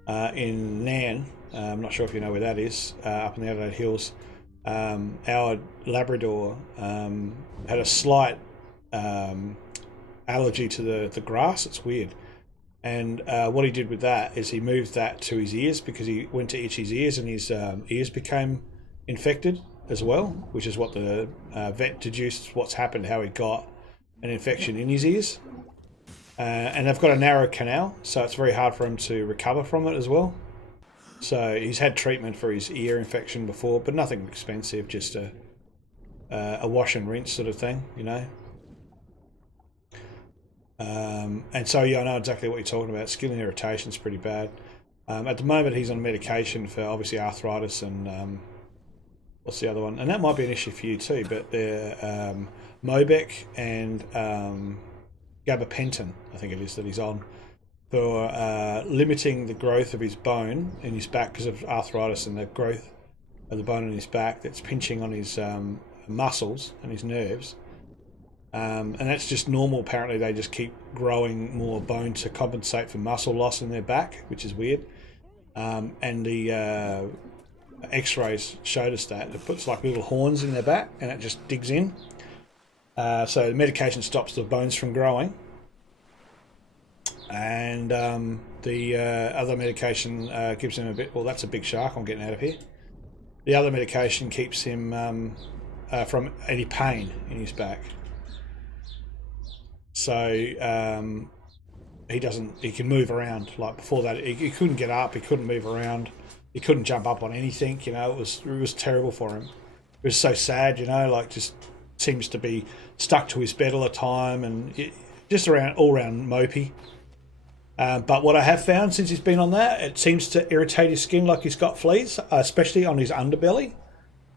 in Nan. I'm not sure if you know where that is, up in the Adelaide Hills. Our Labrador had a slight allergy to the grass. It's weird. And what he did with that is he moved that to his ears, because he went to itch his ears, and his ears became infected as well, which is what the vet deduced what's happened, how he got an infection in his ears. And they've got a narrow canal, so it's very hard for him to recover from it as well. So he's had treatment for his ear infection before, but nothing expensive, just a wash and rinse sort of thing, you know. And so yeah, I know exactly what you're talking about. Skin irritation is pretty bad. At the moment he's on medication for obviously arthritis and what's the other one? And that might be an issue for you too, but they're Mobec and gabapentin, I think it is, that he's on for limiting the growth of his bone in his back because of arthritis and the growth of the bone in his back that's pinching on his muscles and his nerves. And that's just normal. Apparently they just keep growing more bone to compensate for muscle loss in their back, which is weird. And the x-rays showed us that. It puts like little horns in their back and it just digs in. So the medication stops the bones from growing. And the other medication gives him a bit... Well, that's a big shark. I'm getting out of here. The other medication keeps him from any pain in his back. So he can move around. Like before that, he couldn't get up, he couldn't move around, he couldn't jump up on anything, you know. It was terrible for him. It was so sad, you know, like just seems to be stuck to his bed all the time and just all around mopey. But what I have found since he's been on that, it seems to irritate his skin like he's got fleas, especially on his underbelly.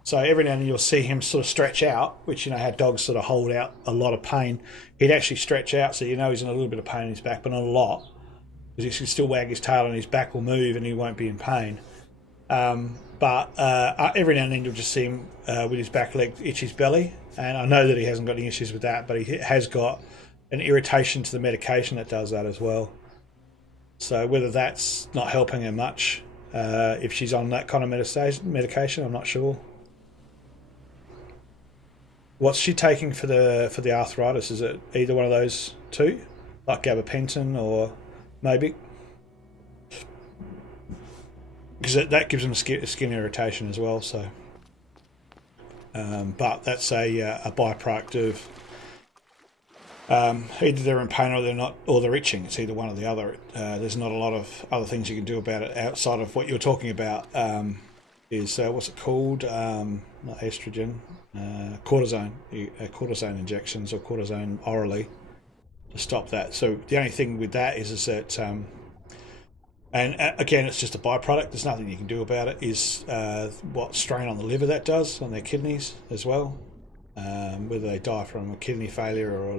So every now and then you'll see him sort of stretch out, which, you know, how dogs sort of hold out a lot of pain. He'd actually stretch out, so you know he's in a little bit of pain in his back, but not a lot, because he can still wag his tail and his back will move and he won't be in pain. But every now and then you'll just see him with his back leg itch his belly, and I know that he hasn't got any issues with that, but he has got an irritation to the medication that does that as well. So whether that's not helping her much, if she's on that kind of medication, I'm not sure. What's she taking for the arthritis? Is it either one of those two, like gabapentin or maybe? Because that gives them skin irritation as well. So, but that's a byproduct of either they're in pain or they're not, or they're itching. It's either one or the other. There's not a lot of other things you can do about it outside of what you're talking about. Is what's it called? Not estrogen. Cortisone injections or cortisone orally to stop that. So the only thing with that is that, and again, it's just a byproduct. There's nothing you can do about it. Is what strain on the liver that does on their kidneys as well. Whether they die from a kidney failure or a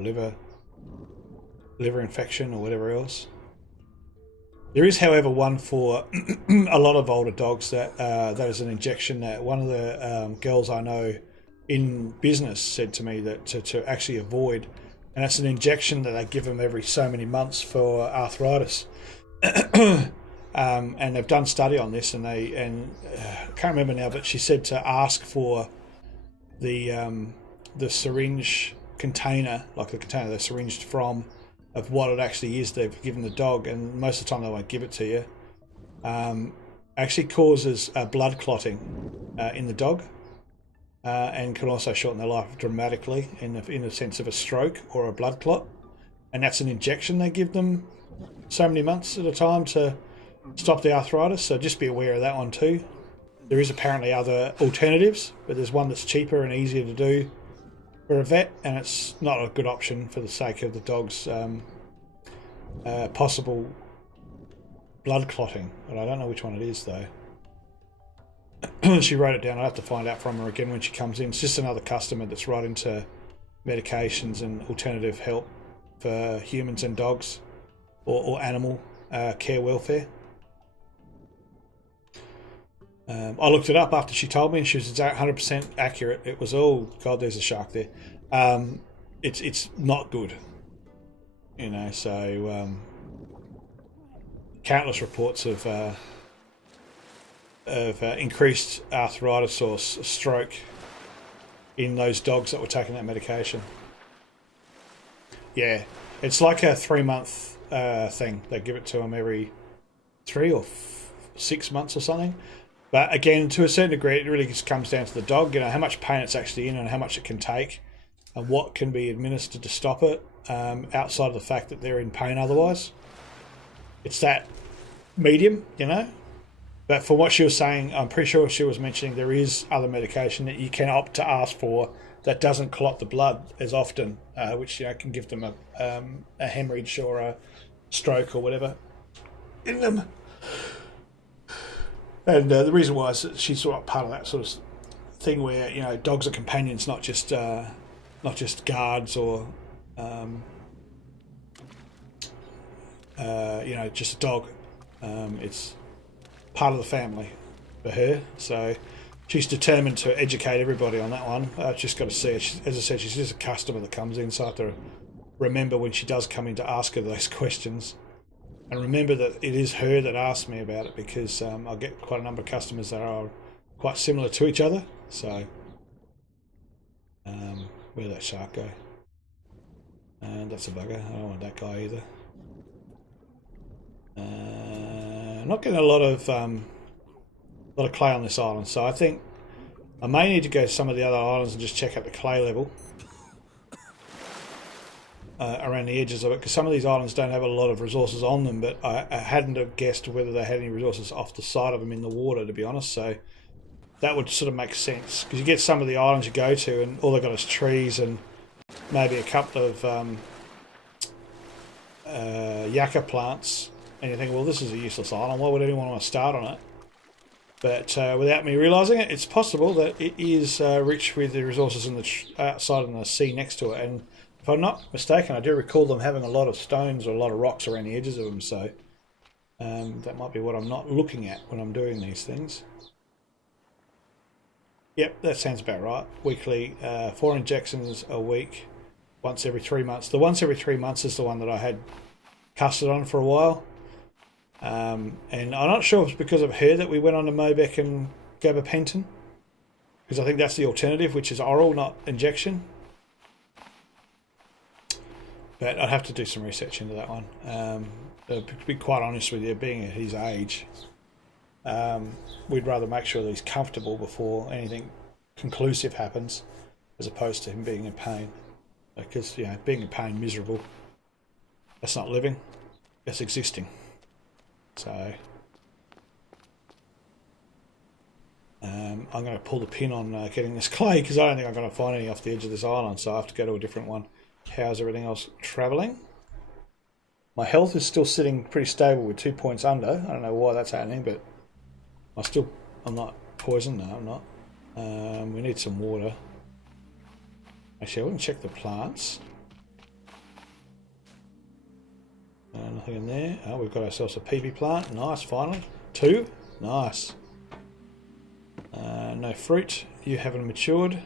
liver infection or whatever else. There is, however, one for a lot of older dogs that is an injection that one of the girls I know in business said to me that to actually avoid, and it's an injection that they give them every so many months for arthritis. And they've done study on this, and I can't remember now, but she said to ask for the syringe container, like the container they're syringed from, of what it actually is they've given the dog, and most of the time they won't give it to you. Actually causes blood clotting in the dog. And can also shorten their life dramatically in the sense of a stroke or a blood clot. And that's an injection they give them so many months at a time to stop the arthritis. So just be aware of that one too. There is apparently other alternatives, but there's one that's cheaper and easier to do for a vet, and it's not a good option for the sake of the dog's possible blood clotting. But I don't know which one it is though. She wrote it down. I'll have to find out from her again when she comes in. It's just another customer that's right into medications and alternative help for humans and dogs, or animal care welfare. I looked it up after she told me, and she was 100% accurate. It was, oh God, there's a shark there. It's not good, you know. So countless reports of increased arthritis or stroke in those dogs that were taking that medication. Yeah, it's like a 3-month thing. They give it to them every 3 or 6 months or something. But again, to a certain degree, it really just comes down to the dog, you know, how much pain it's actually in and how much it can take and what can be administered to stop it, outside of the fact that they're in pain otherwise. It's that medium, you know. But from what she was saying, I'm pretty sure she was mentioning there is other medication that you can opt to ask for that doesn't clot the blood as often, which, you know, can give them a hemorrhage or a stroke or whatever in them. And the reason why is that she's sort of part of that sort of thing where, you know, dogs are companions, not just guards or you know, just a dog. It's part of the family for her, so she's determined to educate everybody on that one. I've just got to see her. As I said, she's just a customer that comes in, so I have to remember when she does come in to ask her those questions. And remember that it is her that asked me about it, because I get quite a number of customers that are quite similar to each other. So, where'd that shark go? And that's a bugger. I don't want that guy either. I'm not getting a lot of clay on this island, so I think I may need to go to some of the other islands and just check out the clay level around the edges of it, because some of these islands don't have a lot of resources on them, but I hadn't have guessed whether they had any resources off the side of them in the water, to be honest. So that would sort of make sense, because you get some of the islands you go to and all they've got is trees and maybe a couple of yucca plants, and you think, well, this is a useless island, why would anyone want to start on it? But without me realising it, it's possible that it is rich with the resources in the outside in the sea next to it. And if I'm not mistaken, I do recall them having a lot of stones or a lot of rocks around the edges of them, so that might be what I'm not looking at when I'm doing these things. Yep, that sounds about right. Weekly, 4 injections a week, once every 3 months. The once every 3 months is the one that I had custard on for a while. And I'm not sure if it's because of her that we went on to Mobec and gabapentin, because I think that's the alternative, which is oral, not injection. But I'd have to do some research into that one. To be quite honest with you, being at his age, we'd rather make sure that he's comfortable before anything conclusive happens, as opposed to him being in pain. Because, you know, being in pain, miserable, that's not living, that's existing. So I'm going to pull the pin on getting this clay, because I don't think I'm going to find any off the edge of this island, so I have to go to a different one. How's everything else travelling? My health is still sitting pretty stable with 2 points under. I don't know why that's happening, but I'm not poisoned. No, I'm not. We need some water. Actually, I wouldn't check the plants. Nothing in there. Oh, we've got ourselves a peepee plant. Nice, finally. 2. Nice. No fruit. You haven't matured.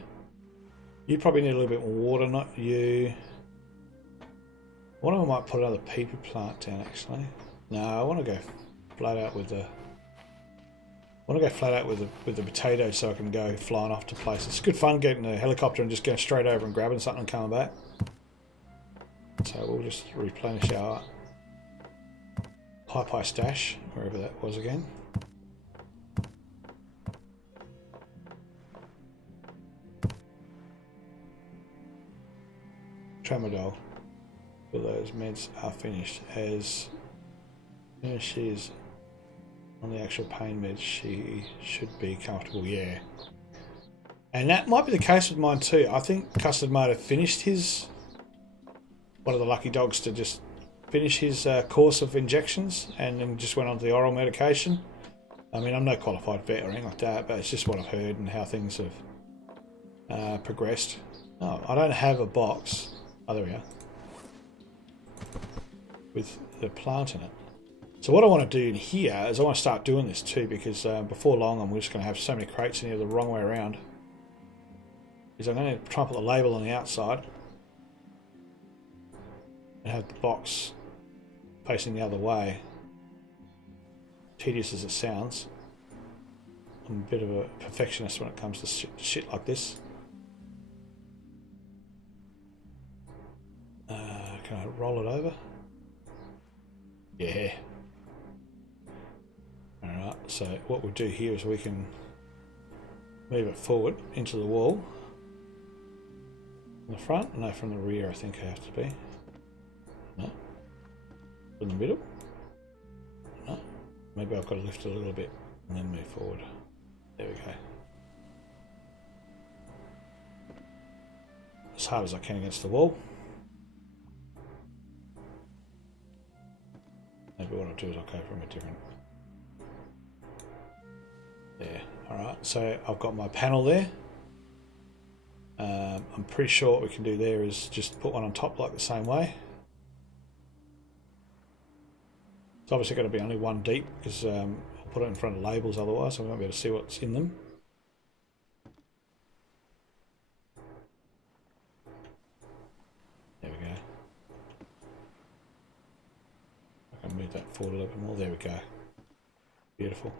You probably need a little bit more water, not you. What if I might put another peepee plant down, actually? No, I want to go flat out with the potatoes, so I can go flying off to places. It's good fun getting a helicopter and just going straight over and grabbing something and coming back. So we'll just replenish our pie stash, wherever that was again. Tramadol. For those meds are finished. As soon as she is on the actual pain meds, she should be comfortable. Yeah. And that might be the case with mine too. I think Custard might have finished his, one of the lucky dogs to just finish his course of injections and then just went on to the oral medication. I mean, I'm no qualified vet or anything like that, but it's just what I've heard and how things have progressed. Oh, I don't have a box. Oh, there we are. With the plant in it. So what I want to do in here is I want to start doing this too, because before long I'm just going to have so many crates in here the wrong way around. Is I'm going to try and put the label on the outside and have the box facing the other way. Tedious as it sounds, I'm a bit of a perfectionist when it comes to shit like this. Can I roll it over? Yeah. Alright, so what we'll do here is we can move it forward into the wall. From the front? No, from the rear I think I have to be. No. In the middle? No. Maybe I've got to lift it a little bit and then move forward. There we go. As hard as I can against the wall. Maybe what I'll do is I'll go from a different... There. Alright, so I've got my panel there. I'm pretty sure what we can do there is just put one on top like the same way. It's obviously got to be only one deep because I'll put it in front of labels otherwise I won't be able to see what's in them. There we go. I can move that forward a little bit more. There we go. Beautiful.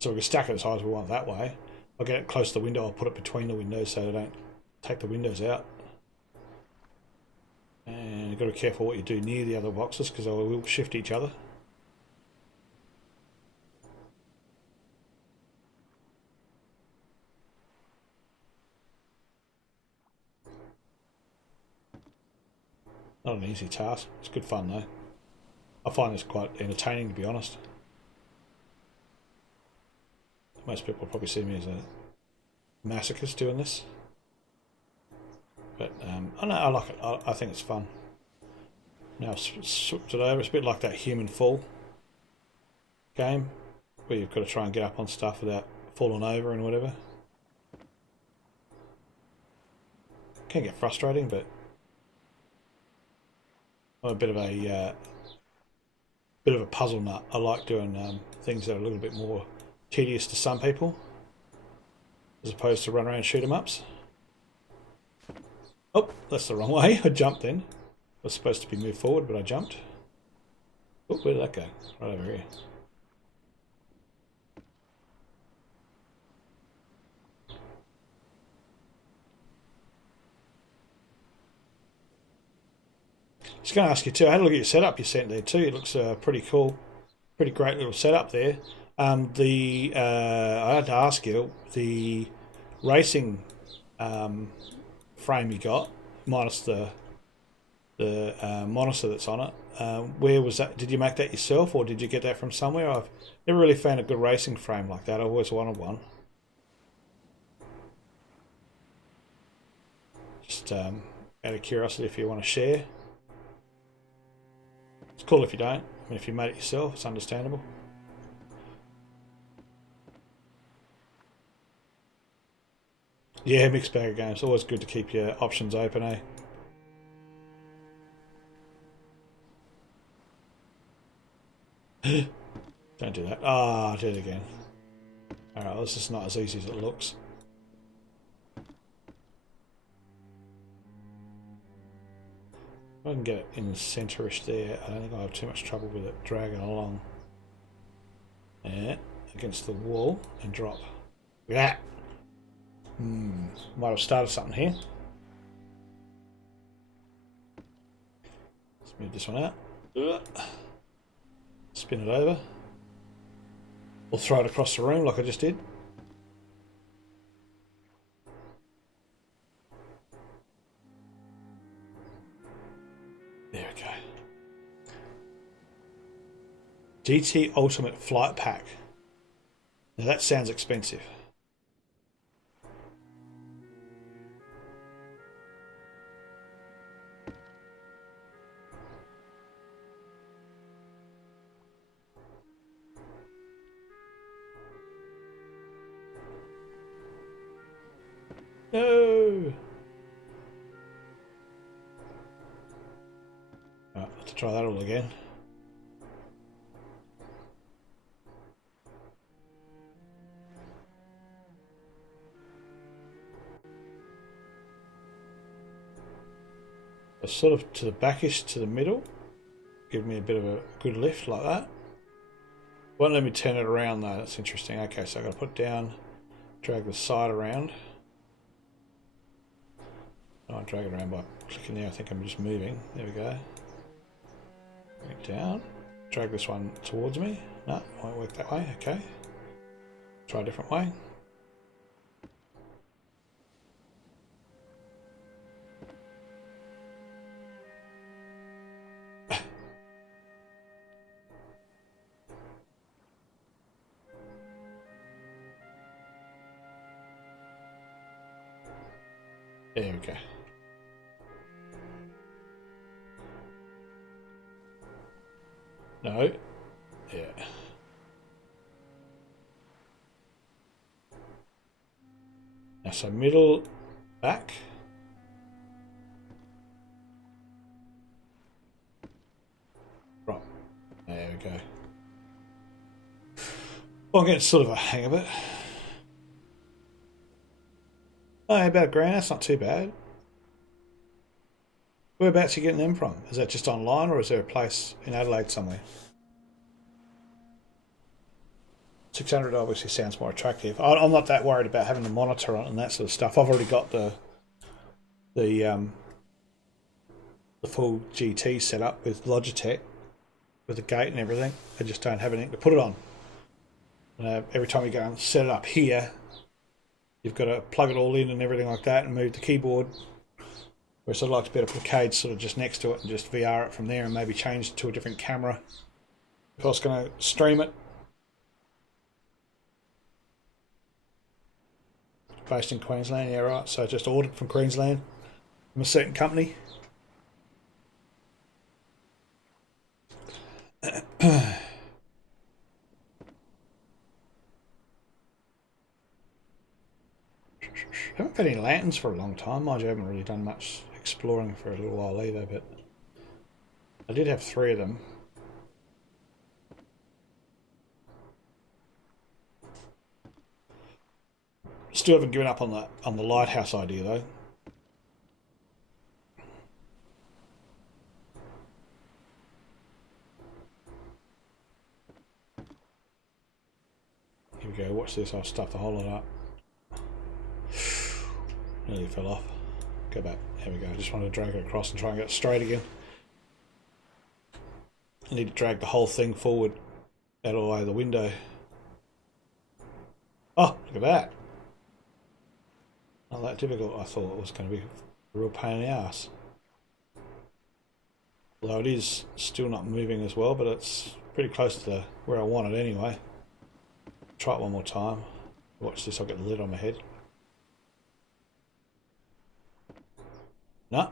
So we can stack it as high as we want that way. I'll get it close to the window. I'll put it between the windows so they don't take the windows out. And you've got to be careful what you do near the other boxes because they will shift each other. Not an easy task. It's good fun though. I find this quite entertaining, to be honest. Most people probably see me as a masochist doing this. But I know I like it. I think it's fun. Now I've switched it over. It's a bit like that Human Fall game where you've got to try and get up on stuff without falling over and whatever. Can get frustrating, but I'm a bit of a puzzle nut. I like doing things that are a little bit more tedious to some people, as opposed to run around and shoot 'em ups. Oh, that's the wrong way. I jumped then. I was supposed to be moved forward, but I jumped. Oh, where did that go? Right over here. Just going to ask you too, I had a look at your setup you sent there too. It looks pretty cool. Pretty great little setup there. I had to ask you, the racing frame you got, minus the monitor that's on it, where was that? Did you make that yourself or did you get that from somewhere? I've never really found a good racing frame like that. I've always wanted one. Just out of curiosity, if you want to share. It's cool if you don't. I mean, if you made it yourself, it's understandable. Yeah, mixed bag of games. Always good to keep your options open, eh? Don't do that. Ah, I did it again. Alright, this is not as easy as it looks. If I can get it in the centre-ish there, I don't think I'll have too much trouble with it dragging along. Yeah, against the wall and drop. Yeah. Might have started something here. Let's move this one out. Spin it over. Or throw it across the room like I just did. There we go. GT Ultimate Flight Pack. Now that sounds expensive. No. Right, let's try that all again. Sort of to the backish to the middle, give me a bit of a good lift like that. Won't let me turn it around though. That's interesting. Okay, so I've got to put down, drag the side around. Oh, I drag it around by clicking there. I think I'm just moving. There we go. Bring it down. Drag this one towards me. No, won't work that way. Okay. Try a different way. There we go. No. Yeah. Now, so middle, back. Right. There we we go. Well, I'm getting sort of a hang of it. Oh, about $1,000, that's not too bad. Whereabouts are you getting them from? Is that just online, or is there a place in Adelaide somewhere? 600 obviously sounds more attractive. I'm not that worried about having the monitor on and that sort of stuff. I've already got the full GT set up with Logitech, with the gate and everything. I just don't have anything to put it on. Every time you go and set it up here, you've got to plug it all in and everything like that and move the keyboard. Whereas I'd like to be able to put a cage sort of just next to it and just VR it from there and maybe change it to a different camera if I was going to stream it. Based in Queensland, yeah, right. So just ordered from Queensland from a certain company. Haven't got any lanterns for a long time. Mind you, I haven't really done much exploring for a little while either, but I did have 3 of them. Still haven't given up on the lighthouse idea though. Here we go, watch this, I'll stuff the whole lot up. Nearly fell off. Go back. There we go. I just wanted to drag it across and try and get it straight again. I need to drag the whole thing forward out of the way of the window. Oh, look at that. Not that difficult. I thought it was going to be a real pain in the ass. Although it is still not moving as well, but it's pretty close to where I want it anyway. Try it one more time. Watch this, I'll get the lid on my head. No.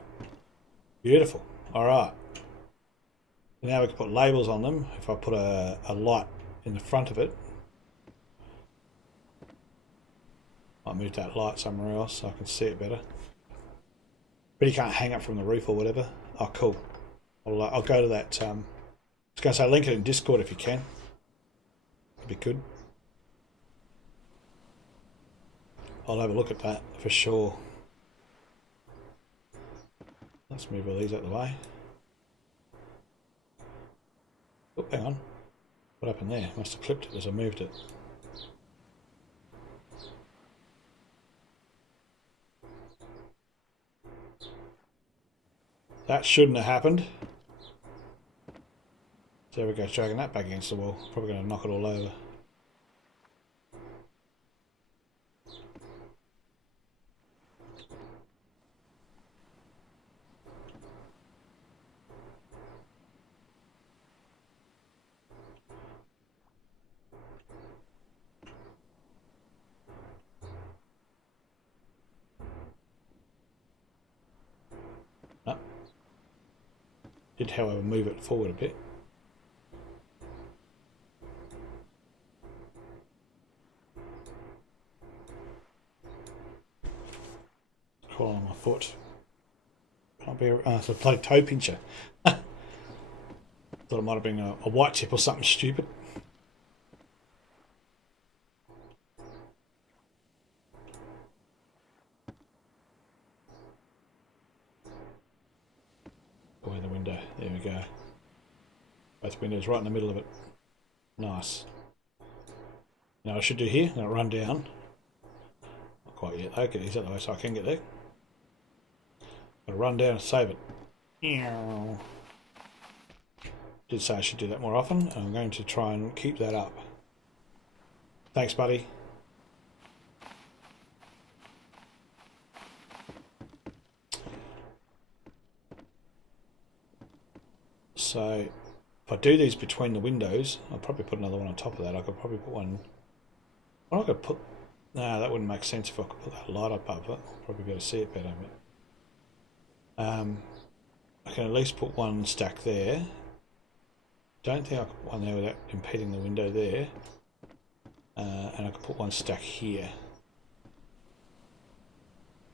Beautiful. Alright. Now we can put labels on them. If I put a light in the front of it. I'll move that light somewhere else so I can see it better. But you can't hang it from the roof or whatever. Oh, cool. I'll go to that. I was going to say link it in Discord if you can. That'd be good. I'll have a look at that for sure. Let's move all these out of the way. Oh, hang on. What happened there? Must have clipped it as I moved it. That shouldn't have happened. So there we go, dragging that back against the wall. Probably going to knock it all over. Did, however, move it forward a bit. Crawling on my foot. Can't be it's a bloody toe pincher. Thought it might have been a white tip or something stupid. Away the window. There we go. Both windows right in the middle of it. Nice. Now I should do here. Now run down. Not quite yet. Okay, is that the way so I can get there? Gotta run down and save it. Did say I should do that more often. And I'm going to try and keep that up. Thanks, buddy. So if I do these between the windows, I'll probably put another one on top of that. I could probably put one. Well, I could put. No, that wouldn't make sense if I could put that light up above it. I'll probably be able to see it better. But, I can at least put one stack there. Don't think I could put one there without impeding the window there. And I could put one stack here.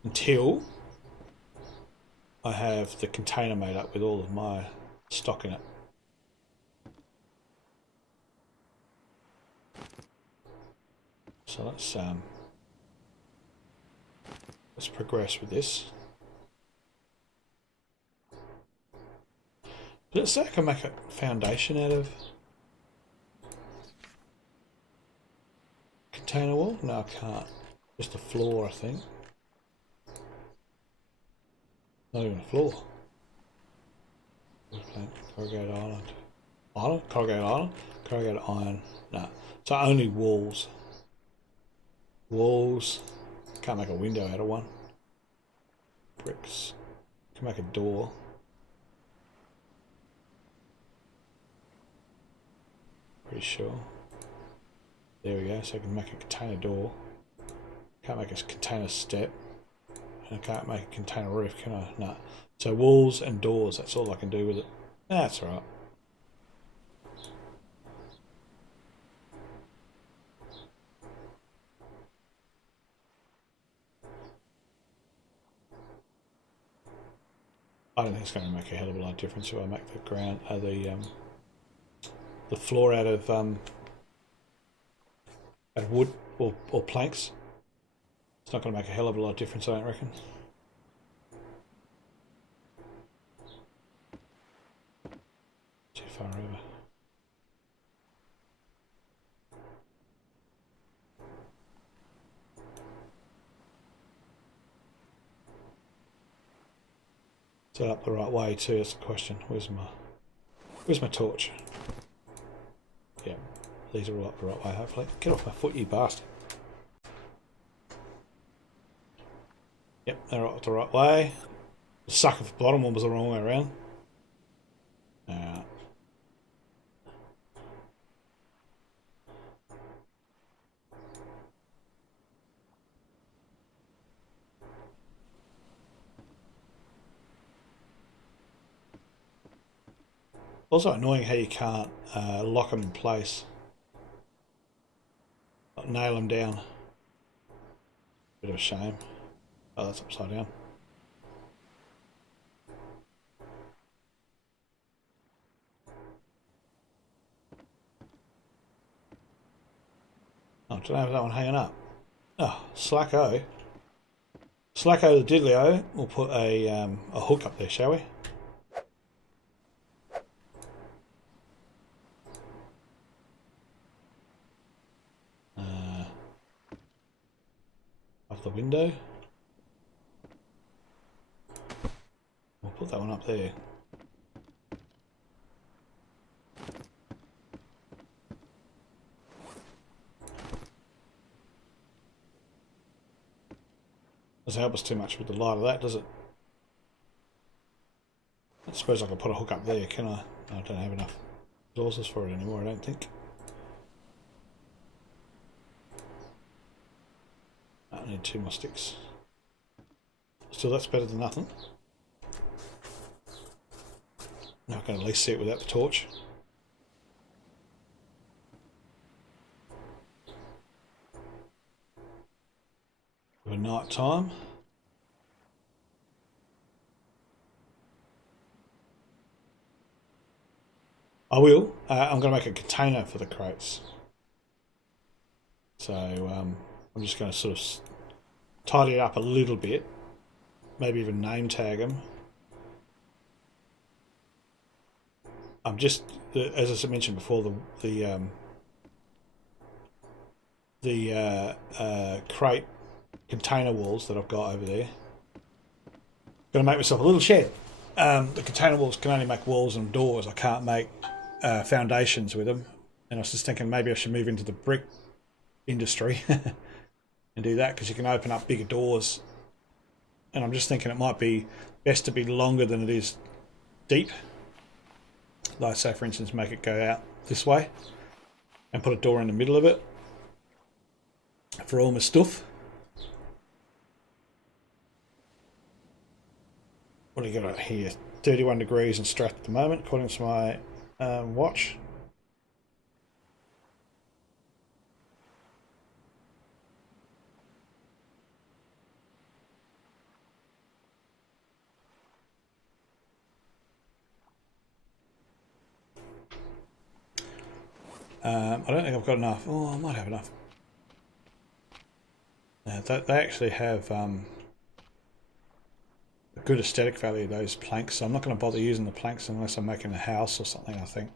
Until I have the container made up with all of my stock in it. So let's progress with this. Let's say I can make a foundation out of container wall. No, I can't. Just a floor, I think. Not even a floor. Corrugated island. Island? Corrugated island? Corrugated iron. No. So only walls. Walls. Can't make a window out of one. Bricks. Can make a door. Pretty sure. There we go. So I can make a container door. Can't make a container step. And I can't make a container roof, can I? No. So walls and doors, that's all I can do with it. That's all right. I don't think it's going to make a hell of a lot of difference if I make the ground, the floor out of wood or planks. It's not going to make a hell of a lot of difference, I don't reckon. Too far over. Set up the right way too, that's the question. Where's my torch? Yeah, these are all up the right way, hopefully. Get off my foot, you bastard. Yep, they're up the right way. The sucker for the bottom one was the wrong way around. Also annoying how you can't lock them in place. Like nail them down. Bit of a shame. Oh, that's upside down. Oh, don't have that one hanging up. Oh, slacko. Slacko the diddlyo. We'll put a hook up there, shall we? Off the window. We'll put that one up there. Doesn't help us too much with the light of that, does it? I suppose I could put a hook up there, can I? I don't have enough resources for it anymore, I don't think. I need 2 more sticks. Still, that's better than nothing. Now I can at least see it without the torch. For night time. I will. I'm going to make a container for the crates. So I'm just going to sort of tidy it up a little bit. Maybe even name tag them. I'm just, as I mentioned before, the crate container walls that I've got over there. Going to make myself a little shed. The container walls can only make walls and doors. I can't make foundations with them. And I was just thinking maybe I should move into the brick industry and do that, because you can open up bigger doors. And I'm just thinking it might be best to be longer than it is deep. Like, say for instance, make it go out this way and put a door in the middle of it for all my stuff. What do you got here? 31 degrees in Strath at the moment, according to my watch. I don't think I've got enough. Oh, I might have enough They actually have a good aesthetic value, those planks, so I'm not going to bother using the planks unless I'm making a house or something, I think.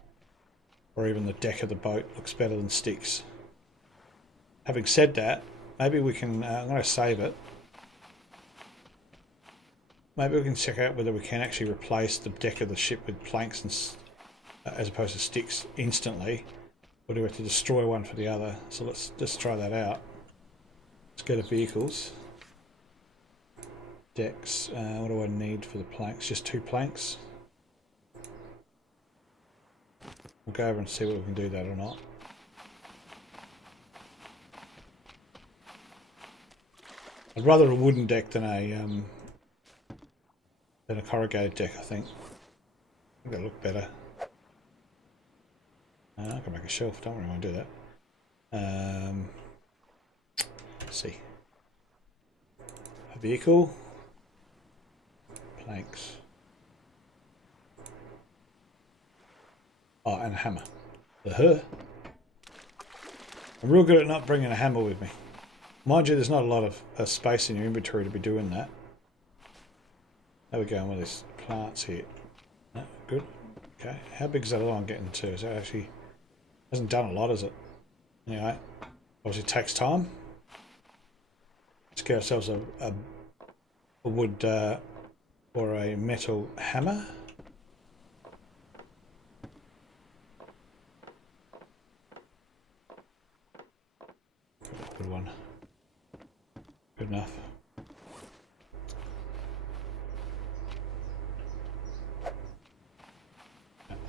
Or even the deck of the boat looks better than sticks. Having said that, maybe we can, I'm going to save it. Maybe we can check out whether we can actually replace the deck of the ship with planks and, as opposed to sticks instantly. Or do we have to destroy one for the other? So let's just try that out. Let's go to vehicles. Decks. What do I need for the planks? Just 2 planks. We'll go over and see whether we can do that or not. I'd rather a wooden deck than a corrugated deck, I think. I think that'll look better. I can make a shelf, don't really want to do that. Let's see. A vehicle. Planks. Oh, and a hammer. I'm real good at not bringing a hammer with me. Mind you, there's not a lot of space in your inventory to be doing that. How are we going with this plants here? No, good. Okay. How big is that other one getting to? Is that actually hasn't done a lot, is it? Anyway, obviously it takes time. Let's get ourselves a wood or a metal hammer. Good one. Good enough.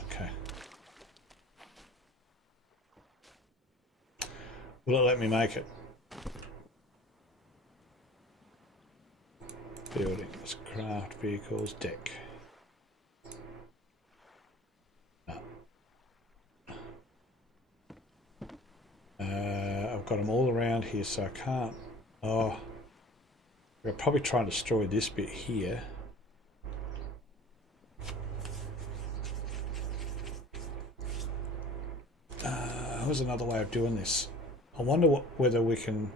Okay. Will it let me make it? Buildings, craft vehicles, deck. No. I've got them all around here, so I can't. Oh, I'll probably try and destroy this bit here. Here's another way of doing this. I wonder whether we can.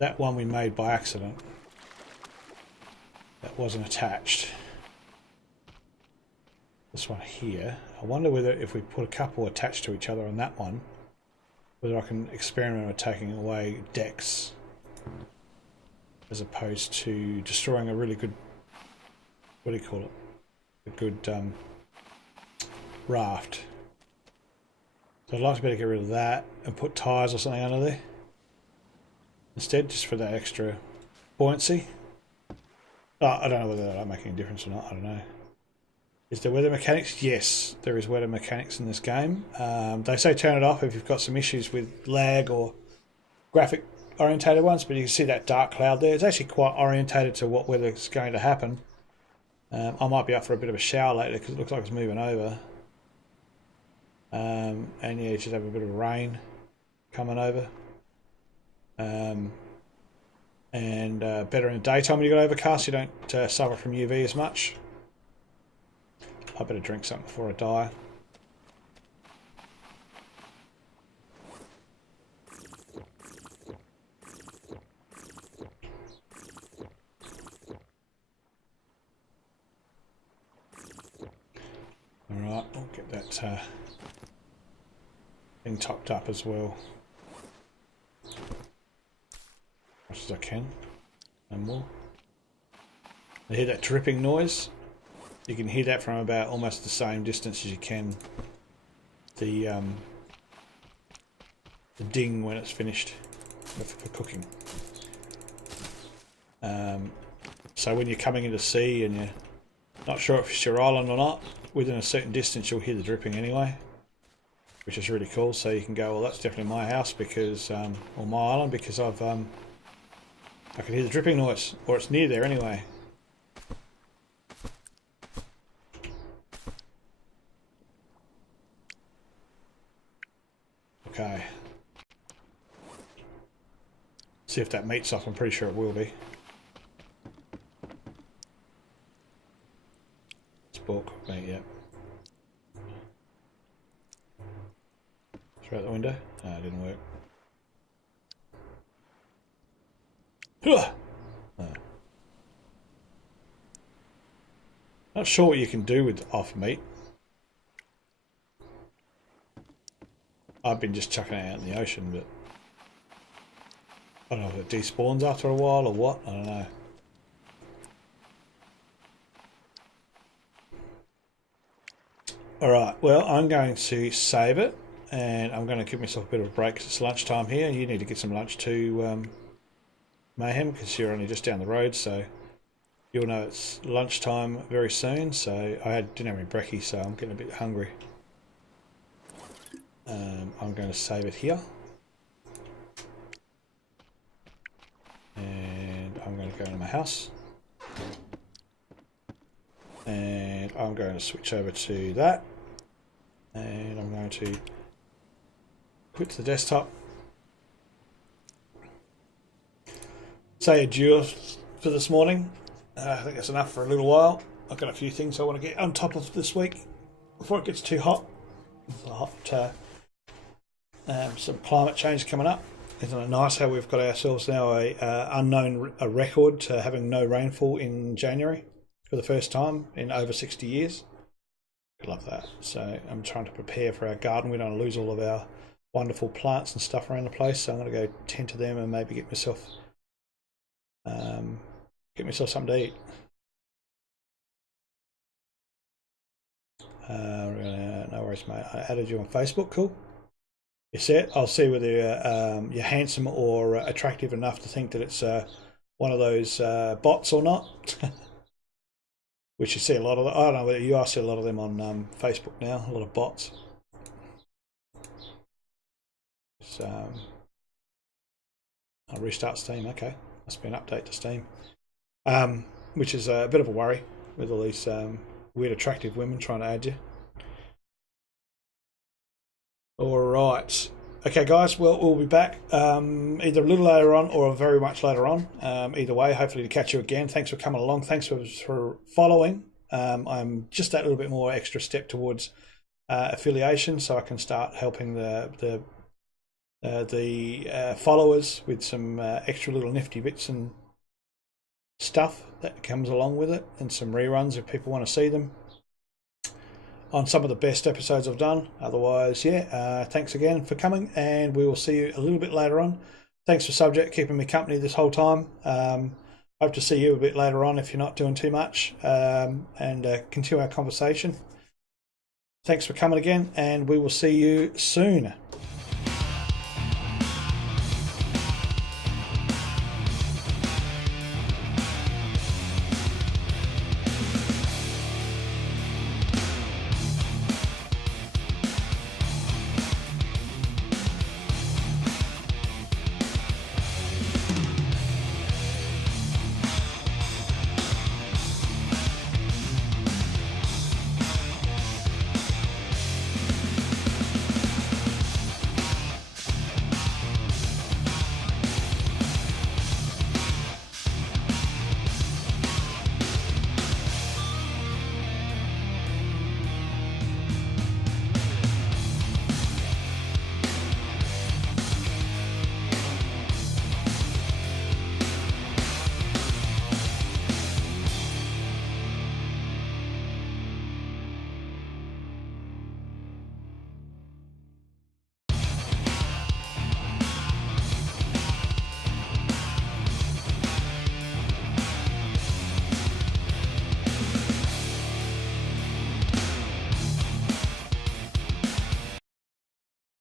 That one we made by accident. That wasn't attached. This one here. I wonder whether if we put a couple attached to each other on that one, whether I can experiment with taking away decks as opposed to destroying a really good, what do you call it? A good raft. So I'd like to be able to get rid of that and put tyres or something under there instead, just for that extra buoyancy. Oh, I don't know whether that'll make any difference or not. I don't know. Is there weather mechanics? Yes, there is weather mechanics in this game. They say turn it off if you've got some issues with lag or graphic orientated ones, but you can see that dark cloud there. It's actually quite orientated to what weather is going to happen. I might be up for a bit of a shower later because it looks like it's moving over. And yeah, you should have a bit of rain coming over. And better in the daytime when you got overcast, you don't suffer from UV as much. I better drink something before I die. Alright, I'll get that thing topped up as well. As much as I can. No more. I hear that dripping noise. You can hear that from about almost the same distance as you can the ding when it's finished for cooking. So when you're coming into sea and you're not sure if it's your island or not, within a certain distance you'll hear the dripping anyway, which is really cool. So you can go, well, that's definitely my house because, or my island, because I can hear the dripping noise, or it's near there anyway. Okay. See if that meat's off. I'm pretty sure it will be. It's pork meat, yeah. Throw out the window. No, it didn't work. Not sure what you can do with off meat. I've been just chucking it out in the ocean, but I don't know if it despawns after a while or what. I don't know. Alright, well, I'm going to save it, and I'm going to give myself a bit of a break because it's lunchtime here. You need to get some lunch too, Mayhem, because you're only just down the road, so you'll know it's lunchtime very soon. So I didn't have any brekkie, so I'm getting a bit hungry. I'm going to save it here. And I'm going to go into my house. And I'm going to switch over to that. And I'm going to quit the desktop. Say adieu for this morning. I think that's enough for a little while. I've got a few things I want to get on top of this week before it gets too hot. It's some climate change coming up. Isn't it nice how we've got ourselves now a record to having no rainfall in January for the first time in over 60 years. I love that. So I'm trying to prepare for our garden. We don't want to lose all of our wonderful plants and stuff around the place. So I'm going to go tend to them and maybe get myself something to eat. No worries, mate. I added you on Facebook. Cool. You see it? I'll see whether you're handsome or attractive enough to think that it's one of those bots or not. Which you see a lot of. I don't know whether you see a lot of them on Facebook now. A lot of bots. So I'll restart Steam. Okay, must be an update to Steam, which is a bit of a worry with all these weird, attractive women trying to add you. All right. Okay, guys. Well, we'll be back either a little later on or very much later on. Either way, hopefully to catch you again. Thanks for coming along. Thanks for following. I'm just that little bit more extra step towards affiliation, so I can start helping the followers with some extra little nifty bits and stuff that comes along with it, and some reruns if people want to see them on some of the best episodes I've done. Otherwise, yeah, thanks again for coming, and we will see you a little bit later on. Thanks for Subject keeping me company this whole time. Hope to see you a bit later on if you're not doing too much, and continue our conversation. Thanks for coming again, and we will see you soon.